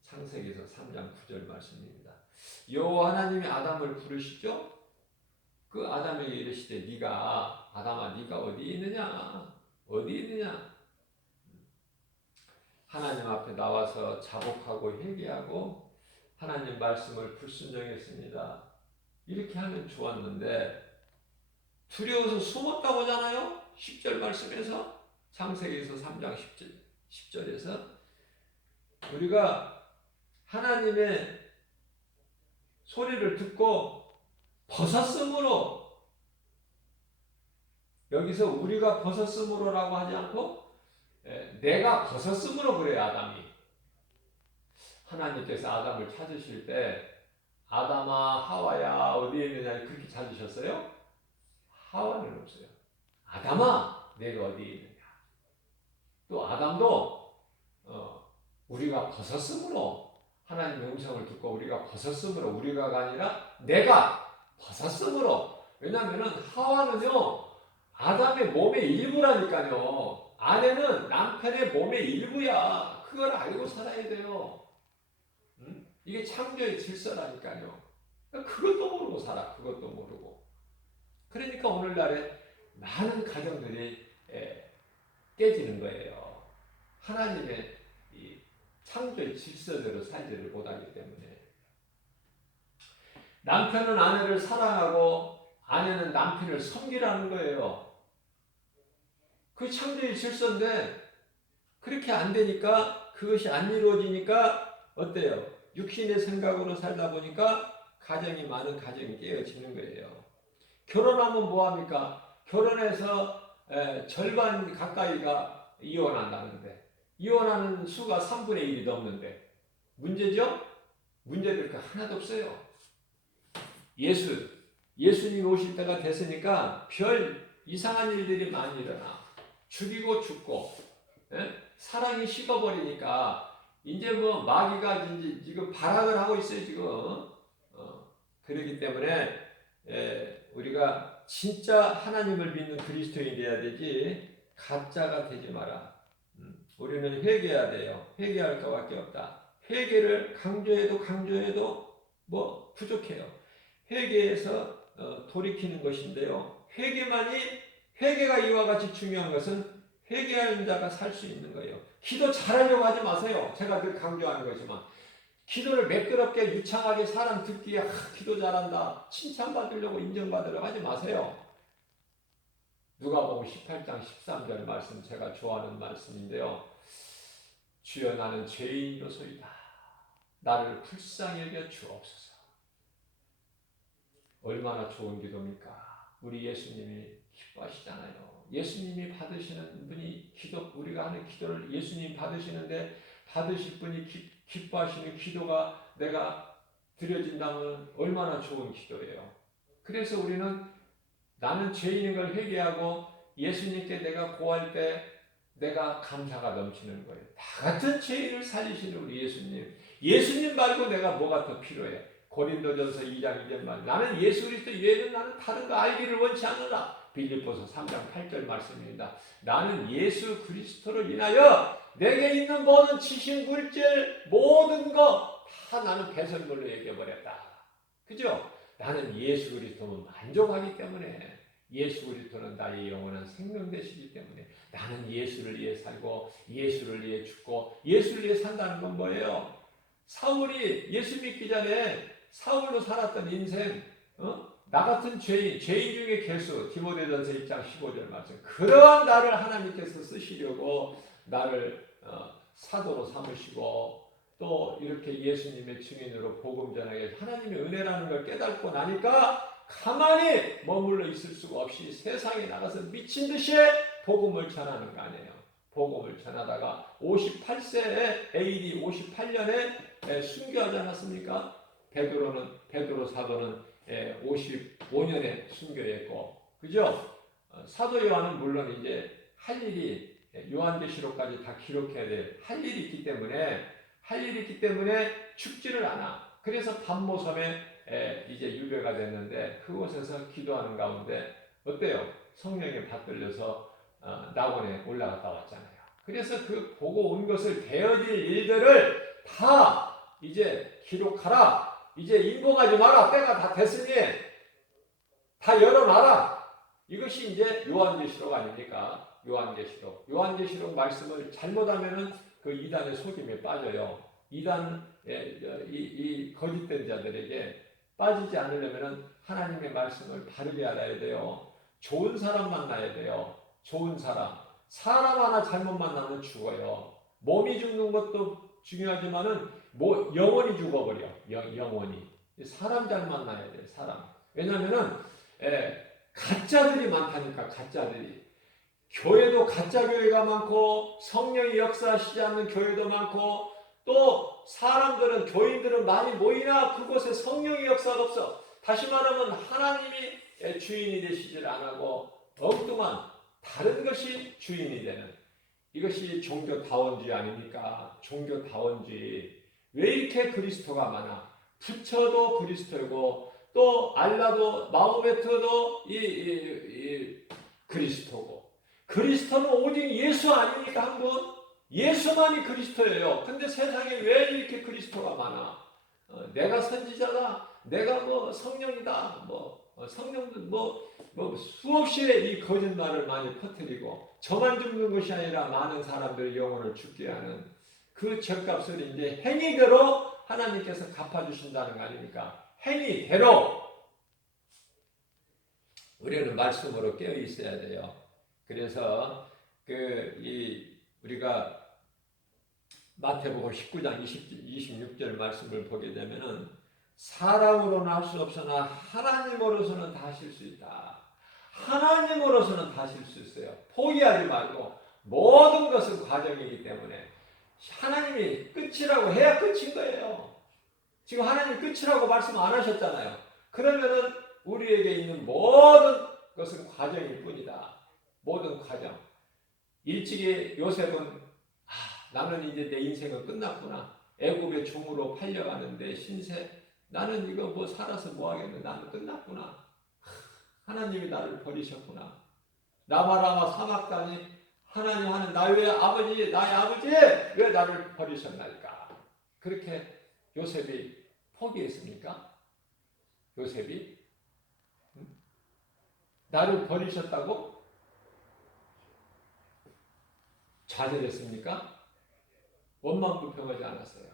창세기에서 3장 9절 말씀입니다. 여호와 하나님이 아담을 부르시죠? 그 아담에게 이르시되 아담아 네가 어디 있느냐? 하나님 앞에 나와서 자복하고 회개하고 하나님 말씀을 불순종했습니다. 이렇게 하면 좋았는데 두려워서 숨었다고 하잖아요. 10절 말씀에서 창세기에서 3장 10절에서 우리가 하나님의 소리를 듣고 벗었으므로, 여기서 우리가 벗었으므로라고 하지 않고 내가 벗었으므로 그래요. 아담이. 하나님께서 아담을 찾으실 때 아담아 하와야 어디에 있느냐 그렇게 찾으셨어요? 하와는 없어요. 아담아 내가 어디에 있느냐. 또 아담도 우리가 벗었으므로, 하나님의 음성을 듣고 우리가 벗었으므로, 우리가가 아니라 내가 벗었으므로. 왜냐하면 하와는요 아담의 몸의 일부라니까요. 아내는 남편의 몸의 일부야. 그걸 알고 살아야 돼요. 이게 창조의 질서라니까요. 그것도 모르고 살아. 그것도 모르고. 그러니까 오늘날에 많은 가정들이 깨지는 거예요. 하나님의 이 창조의 질서대로 살지를 못하기 때문에. 남편은 아내를 사랑하고 아내는 남편을 섬기라는 거예요. 그 창조의 질서인데 그렇게 안 되니까, 그것이 안 이루어지니까 어때요? 육신의 생각으로 살다 보니까 많은 가정이 깨어지는 거예요. 결혼하면 뭐합니까? 결혼해서 절반 가까이가 이혼한다는데, 이혼하는 수가 3분의 1이 넘는데 문제죠? 문제될 게 하나도 없어요. 예수님이 오실 때가 됐으니까 별 이상한 일들이 많이 일어나. 죽이고 죽고, 사랑이 식어버리니까 이제 뭐 마귀가 이제 지금 발악을 하고 있어요 지금. 그렇기 때문에 우리가 진짜 하나님을 믿는 그리스도인이 돼야 되지 가짜가 되지 마라. 우리는 회개해야 돼요. 회개할 것밖에 없다. 회개를 강조해도 뭐 부족해요. 회개에서 돌이키는 것인데요. 회개가 이와 같이 중요한 것은 회개하는 자가 살 수 있는 거예요. 기도 잘하려고 하지 마세요. 제가 늘 강조하는 거지만 기도를 매끄럽게 유창하게 사람 듣기에 기도 잘한다 칭찬받으려고 인정받으려고 하지 마세요. 누가복음 18장 13절 말씀 제가 좋아하는 말씀인데요. 주여 나는 죄인이로소이다. 나를 불쌍히 여겨 주옵소서. 얼마나 좋은 기도입니까? 우리 예수님이 기뻐하시잖아요. 예수님이 받으시는 분이 우리가 하는 기도를 예수님 받으시는데 받으실 분이 기뻐하시는 기도가 내가 드려진다면 얼마나 좋은 기도예요. 그래서 우리는 나는 죄인인 걸 회개하고 예수님께 내가 고할 때 내가 감사가 넘치는 거예요. 다 같은 죄인을 살리시는 우리 예수님. 예수님 말고 내가 뭐가 더 필요해? 고린도전서 2장 2절 말 나는 예수 그리스도 외에는 나는 다른 거 알기를 원치 않으나 빌립보서 3장 8절 말씀입니다. 나는 예수 그리스도를 인하여 내게 있는 모든 지식 물질 모든 거 다 나는 배설물로 얘기해버렸다. 그죠? 나는 예수 그리스도는 만족하기 때문에 예수 그리스도는 나의 영원한 생명 되시기 때문에 나는 예수를 위해 살고 예수를 위해 죽고 예수를 위해 산다는 건 뭐예요? 사울이 예수 믿기 전에 사울로 살았던 인생 나 같은 죄인 중에 괴수 디모데전서 1장 15절 말씀 그러한 나를 하나님께서 쓰시려고 나를 사도로 삼으시고 또 이렇게 예수님의 증인으로 복음 전하게 해서 하나님의 은혜라는 걸 깨닫고 나니까 가만히 머물러 있을 수가 없이 세상에 나가서 미친 듯이 복음을 전하는 거 아니에요. 복음을 전하다가 58세에 AD 58년에 순교하지 않았습니까? 베드로 사도는 55년에 순교했고, 그죠? 사도 요한은 물론 이제 할 일이 요한계시록까지 다 기록해야 될 할 일이 있기 때문에 죽지를 않아. 그래서 반모섬에 이제 유배가 됐는데 그곳에서 기도하는 가운데 어때요? 성령에 받들려서 낙원에 올라갔다 왔잖아요. 그래서 그 보고 온 것을 되어질 일들을 다 이제 기록하라. 이제 인봉하지 마라. 때가 다 됐으니 다 열어놔라. 이것이 이제 요한계시록 아닙니까? 요한계시록 말씀을 잘못하면은 그 이단의 속임에 빠져요. 이단 이 거짓된 자들에게 빠지지 않으려면은 하나님의 말씀을 바르게 알아야 돼요. 좋은 사람 만나야 돼요. 좋은 사람 하나 잘못 만나면 죽어요. 몸이 죽는 것도 중요하지만은 영원히 죽어버려. 영원히 사람 잘 만나야 돼. 사람. 왜냐면은 가짜들이 많다니까. 가짜들이. 교회도 가짜 교회가 많고 성령이 역사하시지 않는 교회도 많고 또 사람들은 교인들은 많이 모이나 그곳에 성령의 역사가 없어. 다시 말하면 하나님이 주인이 되시질 않고 엉뚱한 다른 것이 주인이 되는 이것이 종교다원주의 아닙니까? 종교다원주의. 왜 이렇게 그리스도가 많아? 부처도 그리스도이고 또 알라도 마호메트도 이 그리스도고 그리스도는 오직 예수 아닙니까? 한 분? 예수만이 그리스도예요. 근데 세상에 왜 이렇게 그리스도가 많아? 내가 선지자다. 내가 뭐 성령이다. 성령도 수없이 이 거짓말을 많이 퍼뜨리고 저만 죽는 것이 아니라 많은 사람들의 영혼을 죽게 하는 그 죗값을 이제 행위대로 하나님께서 갚아주신다는 거 아닙니까? 행위대로 우리는 말씀으로 깨어 있어야 돼요. 그래서 우리가 마태복음 19장 26절 말씀을 보게 되면은 사람으로는 할 수 없으나 하나님으로서는 다 하실 수 있다. 하나님으로서는 다 하실 수 있어요. 포기하지 말고 모든 것은 과정이기 때문에 하나님이 끝이라고 해야 끝인 거예요. 지금 하나님 끝이라고 말씀 안 하셨잖아요. 그러면은 우리에게 있는 모든 것은 과정일 뿐이다. 모든 과정. 일찍이 요셉은 나는 이제 내 인생은 끝났구나. 애굽의 종으로 팔려가는데 신세 나는 이거 살아서 뭐 하겠네. 나는 끝났구나. 하나님이 나를 버리셨구나. 라마라마 사막 땅이 하나님 하는 나의 아버지 왜 나를 버리셨나이까. 그렇게 요셉이 포기했습니까? 요셉이 나를 버리셨다고? 좌절했습니까? 원망불평하지 않았어요.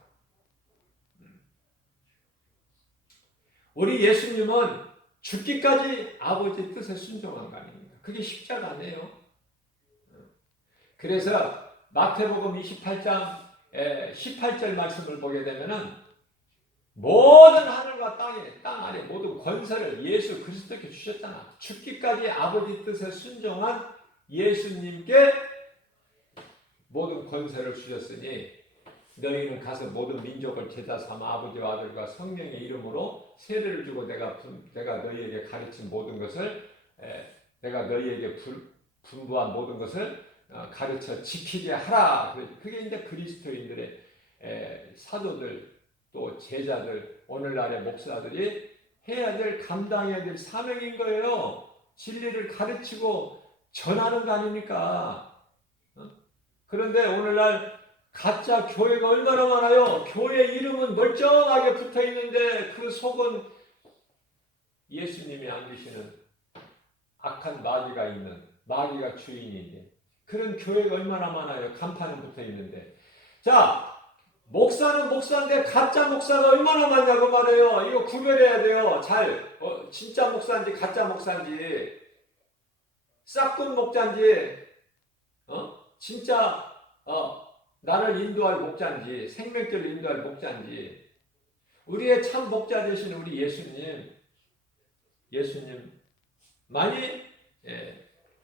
우리 예수님은 죽기까지 아버지 뜻에 순종한 거 아닙니까? 그게 십자가 아니에요. 그래서 마태복음 28장 18절 말씀을 보게 되면은 모든 하늘과 땅 안에 모든 권세를 예수 그리스도께 주셨잖아. 죽기까지 아버지 뜻에 순종한 예수님께 모든 권세를 주셨으니 너희는 가서 모든 민족을 제자 삼아 아버지와 아들과 성령의 이름으로 세례를 주고 내가 너희에게 가르친 모든 것을 내가 너희에게 분부한 모든 것을 가르쳐 지키게 하라. 그게 이제 그리스도인들의 사도들 또 제자들 오늘날의 목사들이 해야 될 감당해야 될 사명인 거예요. 진리를 가르치고 전하는 거 아닙니까? 그런데 오늘날 가짜 교회가 얼마나 많아요. 교회 이름은 멀쩡하게 붙어 있는데 그 속은 예수님이 안 계시는 악한 마귀가 있는 마귀가 주인인데 그런 교회가 얼마나 많아요. 간판은 붙어 있는데 자 목사는 목사인데 가짜 목사가 얼마나 많냐고 말해요. 이거 구별해야 돼요. 잘 진짜 목사인지 가짜 목사인지 싹군 목자인지 진짜 나를 인도할 목자인지 생명길을 인도할 목자인지 우리의 참 목자 되신 우리 예수님만이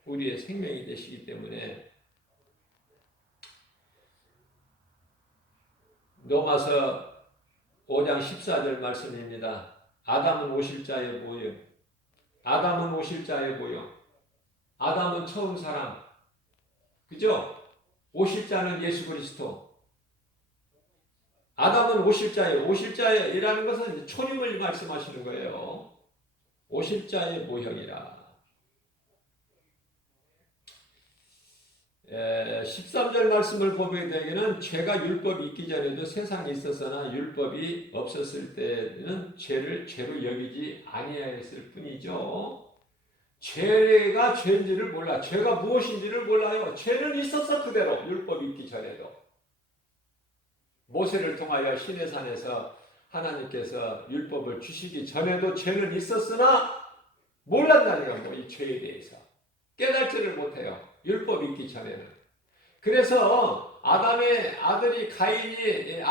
우리의 생명이 되시기 때문에 로마서 5장 14절 말씀입니다. 아담은 오실 자의 모형. 아담은 오실 자의 모형. 아담은 처음 사람. 그죠? 오실 자는 예수 그리스도. 아담은 오실 자이라는 것은 초림을 말씀하시는 거예요. 오실 자의 모형이라. 13절 말씀을 보게 되기는 죄가 율법이 있기 전에도 세상에 있었으나 율법이 없었을 때는 죄를 죄로 여기지 아니하였을 뿐이죠. 죄가 죄인지를 몰라. 죄가 무엇인지를 몰라요. 죄는 있었어 그대로. 율법이 있기 전에도. 모세를 통하여 시내산에서 하나님께서 율법을 주시기 전에도 죄는 있었으나 몰랐다는 거예요. 이 죄에 대해서. 깨달지를 못해요. 율법이 있기 전에는. 그래서 아담의 아들이 가인이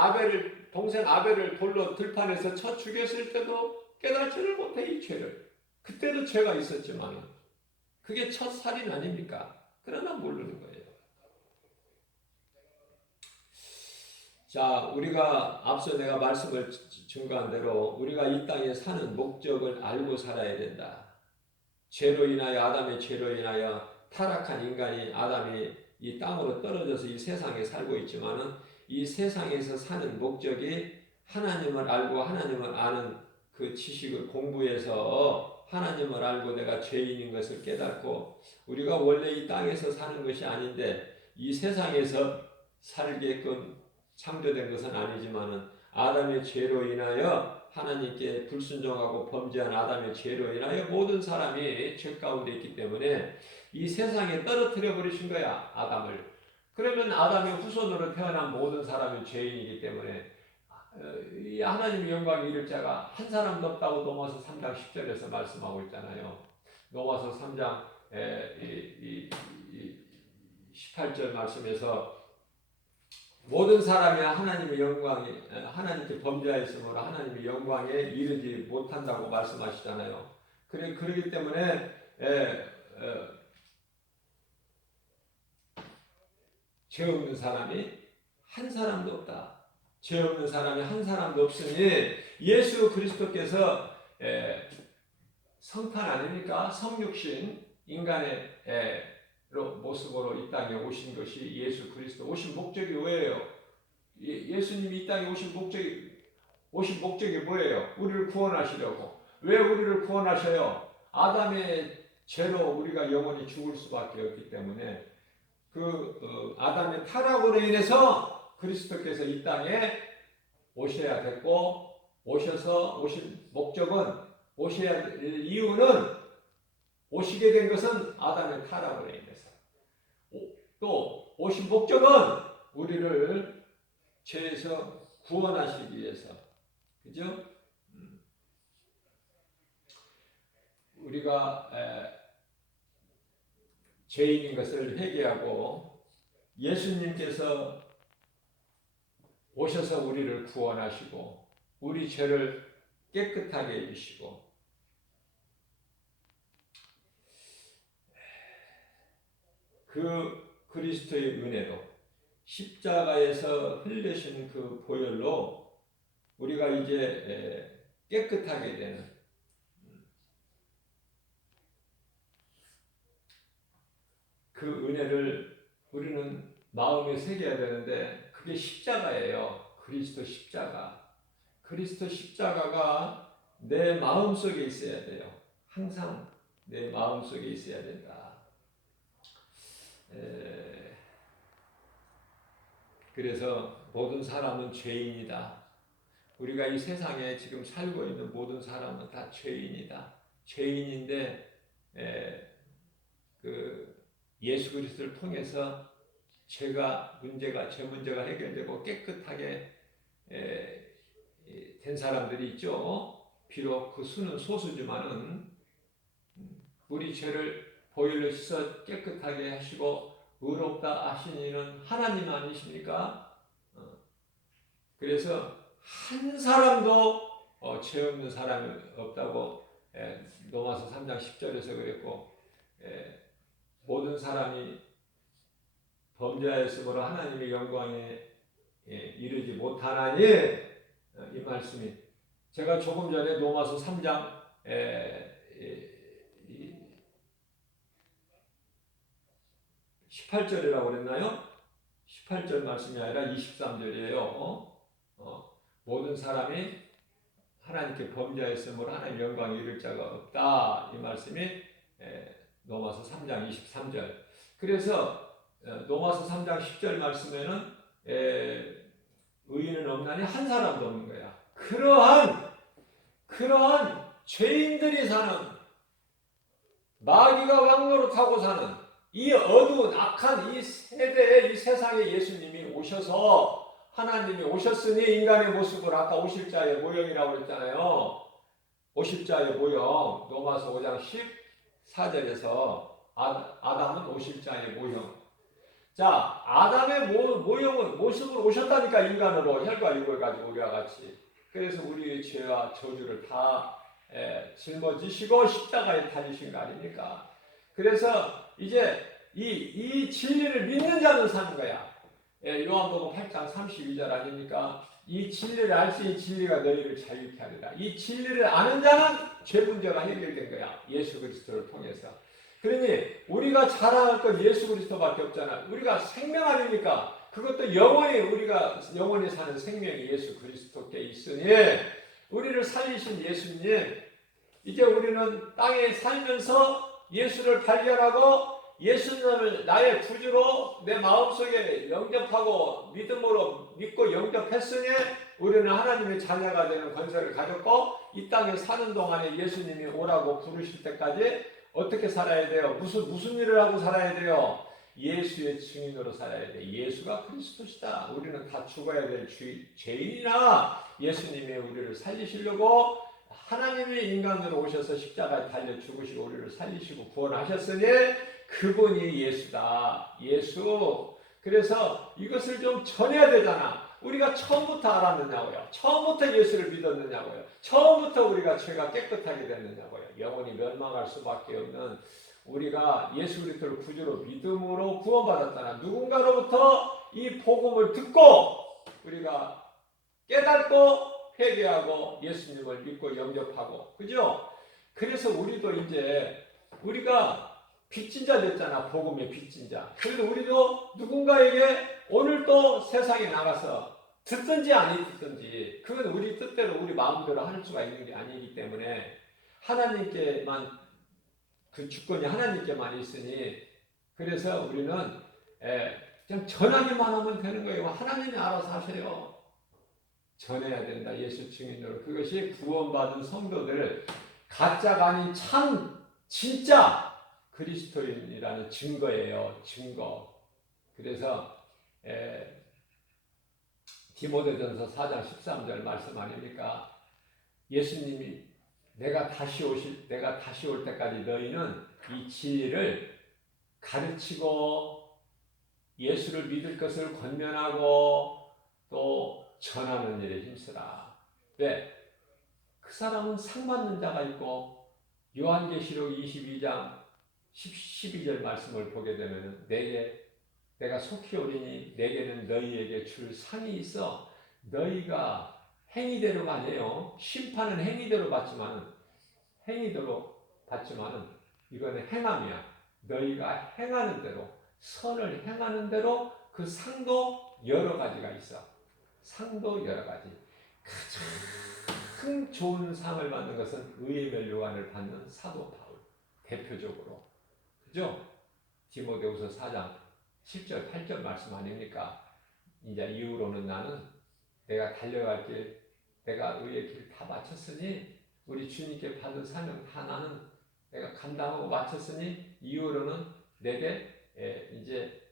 동생 아벨을 돌로 들판에서 쳐 죽였을 때도 깨달지를 못해 이 죄를. 그때도 죄가 있었지만 그게 첫 살인 아닙니까? 그러나 모르는 거예요. 자, 우리가 앞서 내가 말씀을 증거한 대로 우리가 이 땅에 사는 목적을 알고 살아야 된다. 죄로 인하여 아담의 죄로 인하여 타락한 인간이 아담이 이 땅으로 떨어져서 이 세상에 살고 있지만은 이 세상에서 사는 목적이 하나님을 알고 하나님을 아는 그 지식을 공부해서 하나님을 알고 내가 죄인인 것을 깨닫고 우리가 원래 이 땅에서 사는 것이 아닌데 이 세상에서 살게끔 창조된 것은 아니지만은 아담의 죄로 인하여 하나님께 불순종하고 범죄한 아담의 죄로 인하여 모든 사람이 죄 가운데 있기 때문에 이 세상에 떨어뜨려 버리신 거야 아담을. 그러면 아담의 후손으로 태어난 모든 사람이 죄인이기 때문에 이 하나님의 영광이 이를 자가 한 사람도 없다고 로마서 3장 10절에서 말씀하고 있잖아요. 로마서 3장 18절 말씀에서 모든 사람이 하나님의 영광이 하나님께 범죄하였으므로 하나님의 영광에 이르지 못한다고 말씀하시잖아요. 그렇기 때문에 죄 없는 사람이 한 사람도 없다. 죄 없는 사람이 한 사람도 없으니 예수 그리스도께서 성탄 아닙니까? 성육신 인간의 모습으로 이 땅에 오신 것이 예수 그리스도. 오신 목적이 뭐예요? 예수님이 이 땅에 오신 목적이 뭐예요? 우리를 구원하시려고. 왜 우리를 구원하셔요? 아담의 죄로 우리가 영원히 죽을 수밖에 없기 때문에 아담의 타락으로 인해서 그리스도께서 이 땅에 오셔야 됐고 오신 목적은 오셔야 될 이유는 오시게 된 것은 아담의 타락으로 인해서 또 오신 목적은 우리를 죄에서 구원하시기 위해서. 그죠? 우리가 죄인인 것을 회개하고 예수님께서 오셔서 우리를 구원하시고 우리 죄를 깨끗하게 해주시고 그 그리스도의 은혜로 십자가에서 흘리신 그 보혈로 우리가 이제 깨끗하게 되는 그 은혜를 우리는 마음에 새겨야 되는데 그게 십자가예요. 그리스도 십자가. 그리스도 십자가가 내 마음속에 있어야 돼요. 항상 내 마음속에 있어야 된다. 그래서 모든 사람은 죄인이다. 우리가 이 세상에 지금 살고 있는 모든 사람은 다 죄인이다. 죄인인데 그 예수 그리스도를 통해서 제 문제가 해결되고 깨끗하게 된 사람들이 있죠. 비록 그 수는 소수지만은 우리 죄를 보혈로 씻어 깨끗하게 하시고 의롭다 하신 이는 하나님 아니십니까? 그래서 한 사람도 죄 없는 사람이 없다고 로마서 3장 10절에서 그랬고 모든 사람이 범죄하였으므로 하나님의 영광에 이르지 못하나니 이 말씀이 제가 조금 전에 로마서 3장 18절이라고 그랬나요? 18절 말씀이 아니라 23절이에요. 모든 사람이 하나님께 범죄하였으므로 하나님 영광에 이를 자가 없다. 이 말씀이 로마서 3장 23절. 그래서 로마서 3장 10절 말씀에는 의인은 없나니 한 사람도 없는 거야. 그러한 죄인들이 사는 마귀가 왕노릇하고 사는 이 어두운 악한 이 세대에 이 세상에 예수님이 오셔서 하나님이 오셨으니 인간의 모습을 아까 오실 자의 모형이라고 했잖아요. 오실 자의 모형 로마서 5장 14절에서 아담은 오실 자의 모형. 자, 아담의 모형은 모습으로 오셨다니까 인간으로 혈과 육을 가지고 우리와 같이. 그래서 우리의 죄와 저주를 다 짊어지시고 십자가에 달리신 거 아닙니까? 그래서 이제 이 진리를 믿는 자는 사는 거야. 요한복음 8장 32절 아닙니까? 이 진리를 알지 이 진리가 너희를 자유케 하리라. 이 진리를 아는 자는 죄 문제가 해결된 거야. 예수 그리스도를 통해서. 그러니 우리가 자랑할 건 예수 그리스도밖에 없잖아. 우리가 생명 아닙니까? 그것도 우리가 영원히 사는 생명이 예수 그리스도께 있으니 우리를 살리신 예수님, 이제 우리는 땅에 살면서 예수를 발견하고 예수님을 나의 구주로 내 마음속에 영접하고 믿음으로 믿고 영접했으니 우리는 하나님의 자녀가 되는 권세를 가졌고 이 땅에 사는 동안에 예수님이 오라고 부르실 때까지 어떻게 살아야 돼요? 무슨 일을 하고 살아야 돼요? 예수의 증인으로 살아야 돼. 예수가 그리스도시다. 우리는 다 죽어야 될 죄인이나 예수님이 우리를 살리시려고 하나님이 인간으로 오셔서 십자가에 달려 죽으시고 우리를 살리시고 구원하셨으니 그분이 예수다. 예수. 그래서 이것을 좀 전해야 되잖아. 우리가 처음부터 알았느냐고요. 처음부터 예수를 믿었느냐고요. 처음부터 우리가 죄가 깨끗하게 됐느냐고요. 영원히 멸망할 수밖에 없는 우리가 예수 그리스도를 구주로 믿음으로 구원받았잖아. 누군가로부터 이 복음을 듣고 우리가 깨닫고 회개하고 예수님을 믿고 영접하고, 그죠? 그래서 우리도 이제 우리가 빚진 자 됐잖아. 복음의 빚진 자. 그래서 우리도 누군가에게 오늘도 세상에 나가서 듣든지 아니 듣든지 그건 우리 뜻대로 우리 마음대로 할 수가 있는 게 아니기 때문에 하나님께만 그 주권이 하나님께만 있으니 그래서 우리는 그냥 전하기만 하면 되는 거예요. 하나님이 알아서 하세요. 전해야 된다. 예수 증인으로. 그것이 구원받은 성도들 가짜가 아닌 참 진짜 그리스도인이라는 증거예요. 증거. 그래서 디모데전서 4장 13절 말씀 아닙니까? 예수님이 내가 다시 올 때까지 너희는 이 진리를 가르치고 예수를 믿을 것을 권면하고 또 전하는 일에 힘쓰라. 왜? 그 사람은 상 받는 자가 있고 요한계시록 22장 12절 말씀을 보게 되면 내가 속히 오리니 내게는 너희에게 줄 상이 있어. 너희가 행위대로가 아니에요. 심판은 행위대로 받지만은 이거는 행함이야. 너희가 행하는 대로 선을 행하는 대로 그 상도 여러 가지가 있어. 상도 여러 가지. 가장 좋은 상을 받는 것은 의의 멸류관을 받는 사도 바울 대표적으로. 그죠? 디모데후서 4장 7절 8절 말씀 아닙니까? 이제 이후로는 나는 내가 달려갈 길, 내가 의의 길 다 마쳤으니 우리 주님께 받은 사명 다 나는 내가 감당하고 마쳤으니 이후로는 내게 이제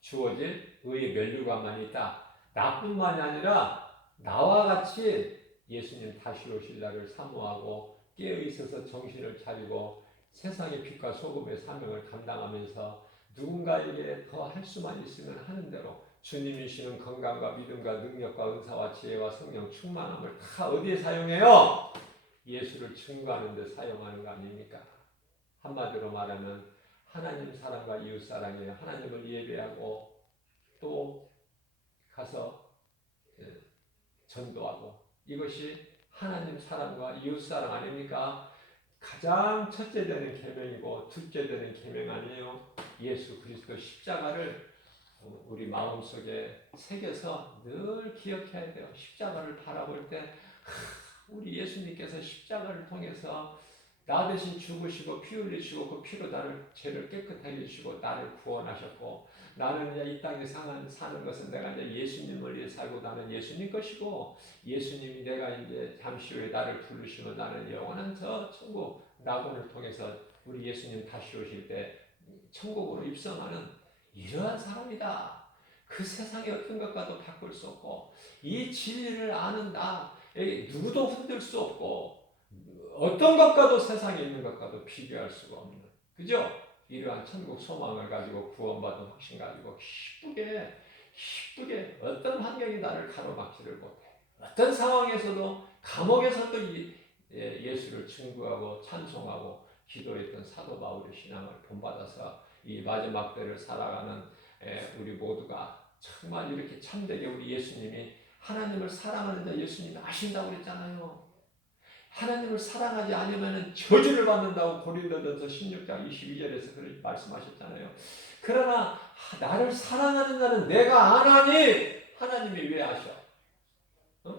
주어질 의의 멸류관만 있다. 나뿐만이 아니라 나와 같이 예수님 다시 오실 날을 사모하고 깨어 있어서 정신을 차리고 세상의 빛과 소금의 사명을 감당하면서 누군가에게 더 할 수만 있으면 하는 대로 주님이 주시는 건강과 믿음과 능력과 은사와 지혜와 성령 충만함을 다 어디에 사용해요? 예수를 증거하는 데 사용하는 거 아닙니까? 한마디로 말하면 하나님 사랑과 이웃 사랑이에요. 하나님을 예배하고 또 가서 전도하고 이것이 하나님 사랑과 이웃 사랑 아닙니까? 가장 첫째 되는 계명이고 둘째 되는 계명 아니에요. 예수 그리스도 십자가를 우리 마음속에 새겨서 늘 기억해야 돼요. 십자가를 바라볼 때 우리 예수님께서 십자가를 통해서 나 대신 죽으시고 피 흘리시고 그 피로 나를 죄를 깨끗하게 해주시고 나를 구원하셨고 나는 이제 이 땅에 사는 것은 내가 이제 예수님을 위해 살고 나는 예수님 것이고 예수님이 내가 이제 잠시 후에 나를 부르시면 나는 영원한 저 천국 낙원을 통해서 우리 예수님 다시 오실 때 천국으로 입성하는 이러한 사람이다. 그 세상의 어떤 것과도 바꿀 수 없고 이 진리를 아는 나에게 누구도 흔들 수 없고 어떤 것과도 세상에 있는 것과도 비교할 수가 없는 그죠? 이러한 천국 소망을 가지고 구원받은 확신 가지고 기쁘게 어떤 환경이 나를 가로막지를 못해. 어떤 상황에서도 감옥에서도 예수를 증거하고 찬송하고 기도했던 사도 바울의 신앙을 본받아서 이 마지막 때를 살아가는 우리 모두가 정말 이렇게 참되게 우리 예수님이 하나님을 사랑하는 자 예수님이 아신다고 그랬잖아요. 하나님을 사랑하지 않으면 저주를 받는다고 고린도전서 16장 22절에서 그렇게 말씀하셨잖아요. 그러나 나를 사랑하는 자는 내가 아나니 하나님이 왜 아셔?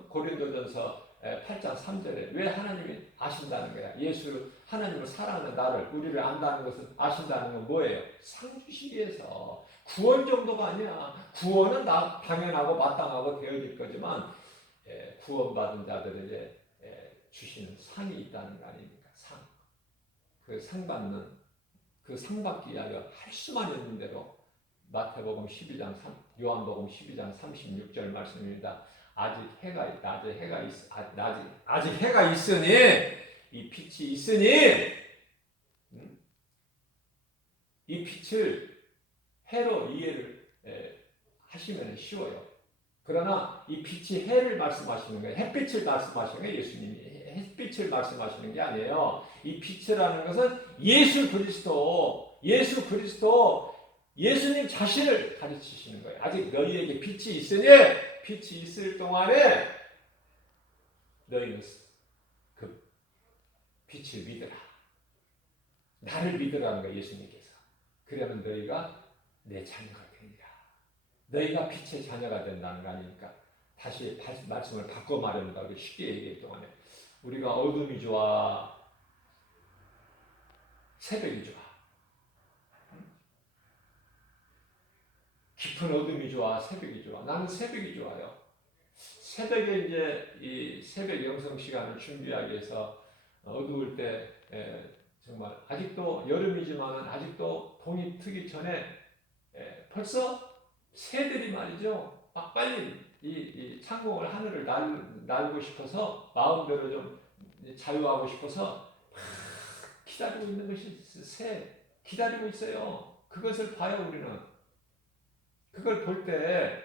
고린도전서 8장 3절에 왜 하나님이 아신다는 거야? 예수 하나님을 사랑하는 나를 우리를 안다는 것은 아신다는 건 뭐예요? 상 주시기 위해서 구원 정도가 아니야. 구원은 당연하고 마땅하고 되어질 거지만 구원받은 자들에게 주시는 상이 있다는 거 아닙니까? 상. 그 상 받는 그 상 받기 위하여 할 수만 있는 대로 마태복음 12장 요한복음 12장 36절 말씀입니다. 아직 해가 있으니 이 빛이 있으니 이 빛을 해로 이해를 하시면 쉬워요. 그러나 이 빛이 해를 말씀하시는 거예요. 햇빛을 말씀하시는 거예요. 예수님이 햇빛을 말씀하시는 게 아니에요. 이 빛이라는 것은 예수 그리스도 예수님 자신을 가르치시는 거예요. 아직 너희에게 빛이 있으니 빛이 있을 동안에 너희는 그 빛을 믿으라. 나를 믿으라는 거예요. 예수님께서. 그러면 너희가 내 자녀가 되리라. 너희가 빛의 자녀가 된다는 거 아닙니까? 다시 말씀을 바꿔 말합니다. 쉽게 얘기할 동안에 우리가 어둠이 좋아 새벽이 좋아 깊은 어둠이 좋아 새벽이 좋아 나는 새벽이 좋아요. 새벽에 이제 이 새벽 영성 시간을 준비하기 위해서 어두울 때 정말 아직도 여름이지만 아직도 동이 트기 전에 벌써 새들이 말이죠. 막 빨리 이 창공을 하늘을 날고 싶어서 마음대로 좀 자유하고 싶어서 막 기다리고 있는 것이 새 기다리고 있어요. 그것을 봐요 우리는. 그걸 볼 때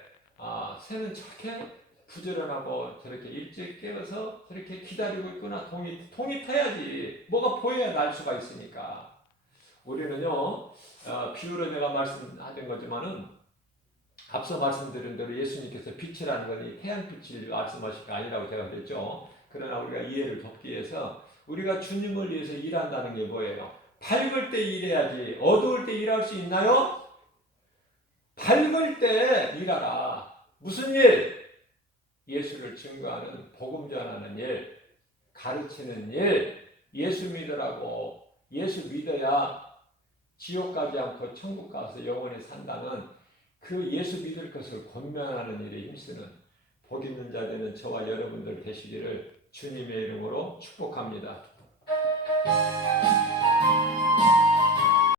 새는 저렇게 부지런하고 저렇게 일찍 깨어서 저렇게 기다리고 있구나. 동이 터야지. 뭐가 보여야 날 수가 있으니까. 우리는요 비유로 내가 말씀하던 거지만은 앞서 말씀드린 대로 예수님께서 빛이라는 것이 태양빛을 말씀하실 게 아니라고 제가 그랬죠. 그러나 우리가 이해를 돕기 위해서 우리가 주님을 위해서 일한다는 게 뭐예요? 밝을 때 일해야지 어두울 때 일할 수 있나요? 밝을 때 일하라. 무슨 일? 예수를 증거하는 복음 전하는 일, 가르치는 일, 예수 믿으라고. 예수 믿어야 지옥 가지 않고 천국 가서 영원히 산다는 그 예수 믿을 것을 권면하는 일에 힘쓰는 복 있는 자 되는 저와 여러분들 되시기를 주님의 이름으로 축복합니다.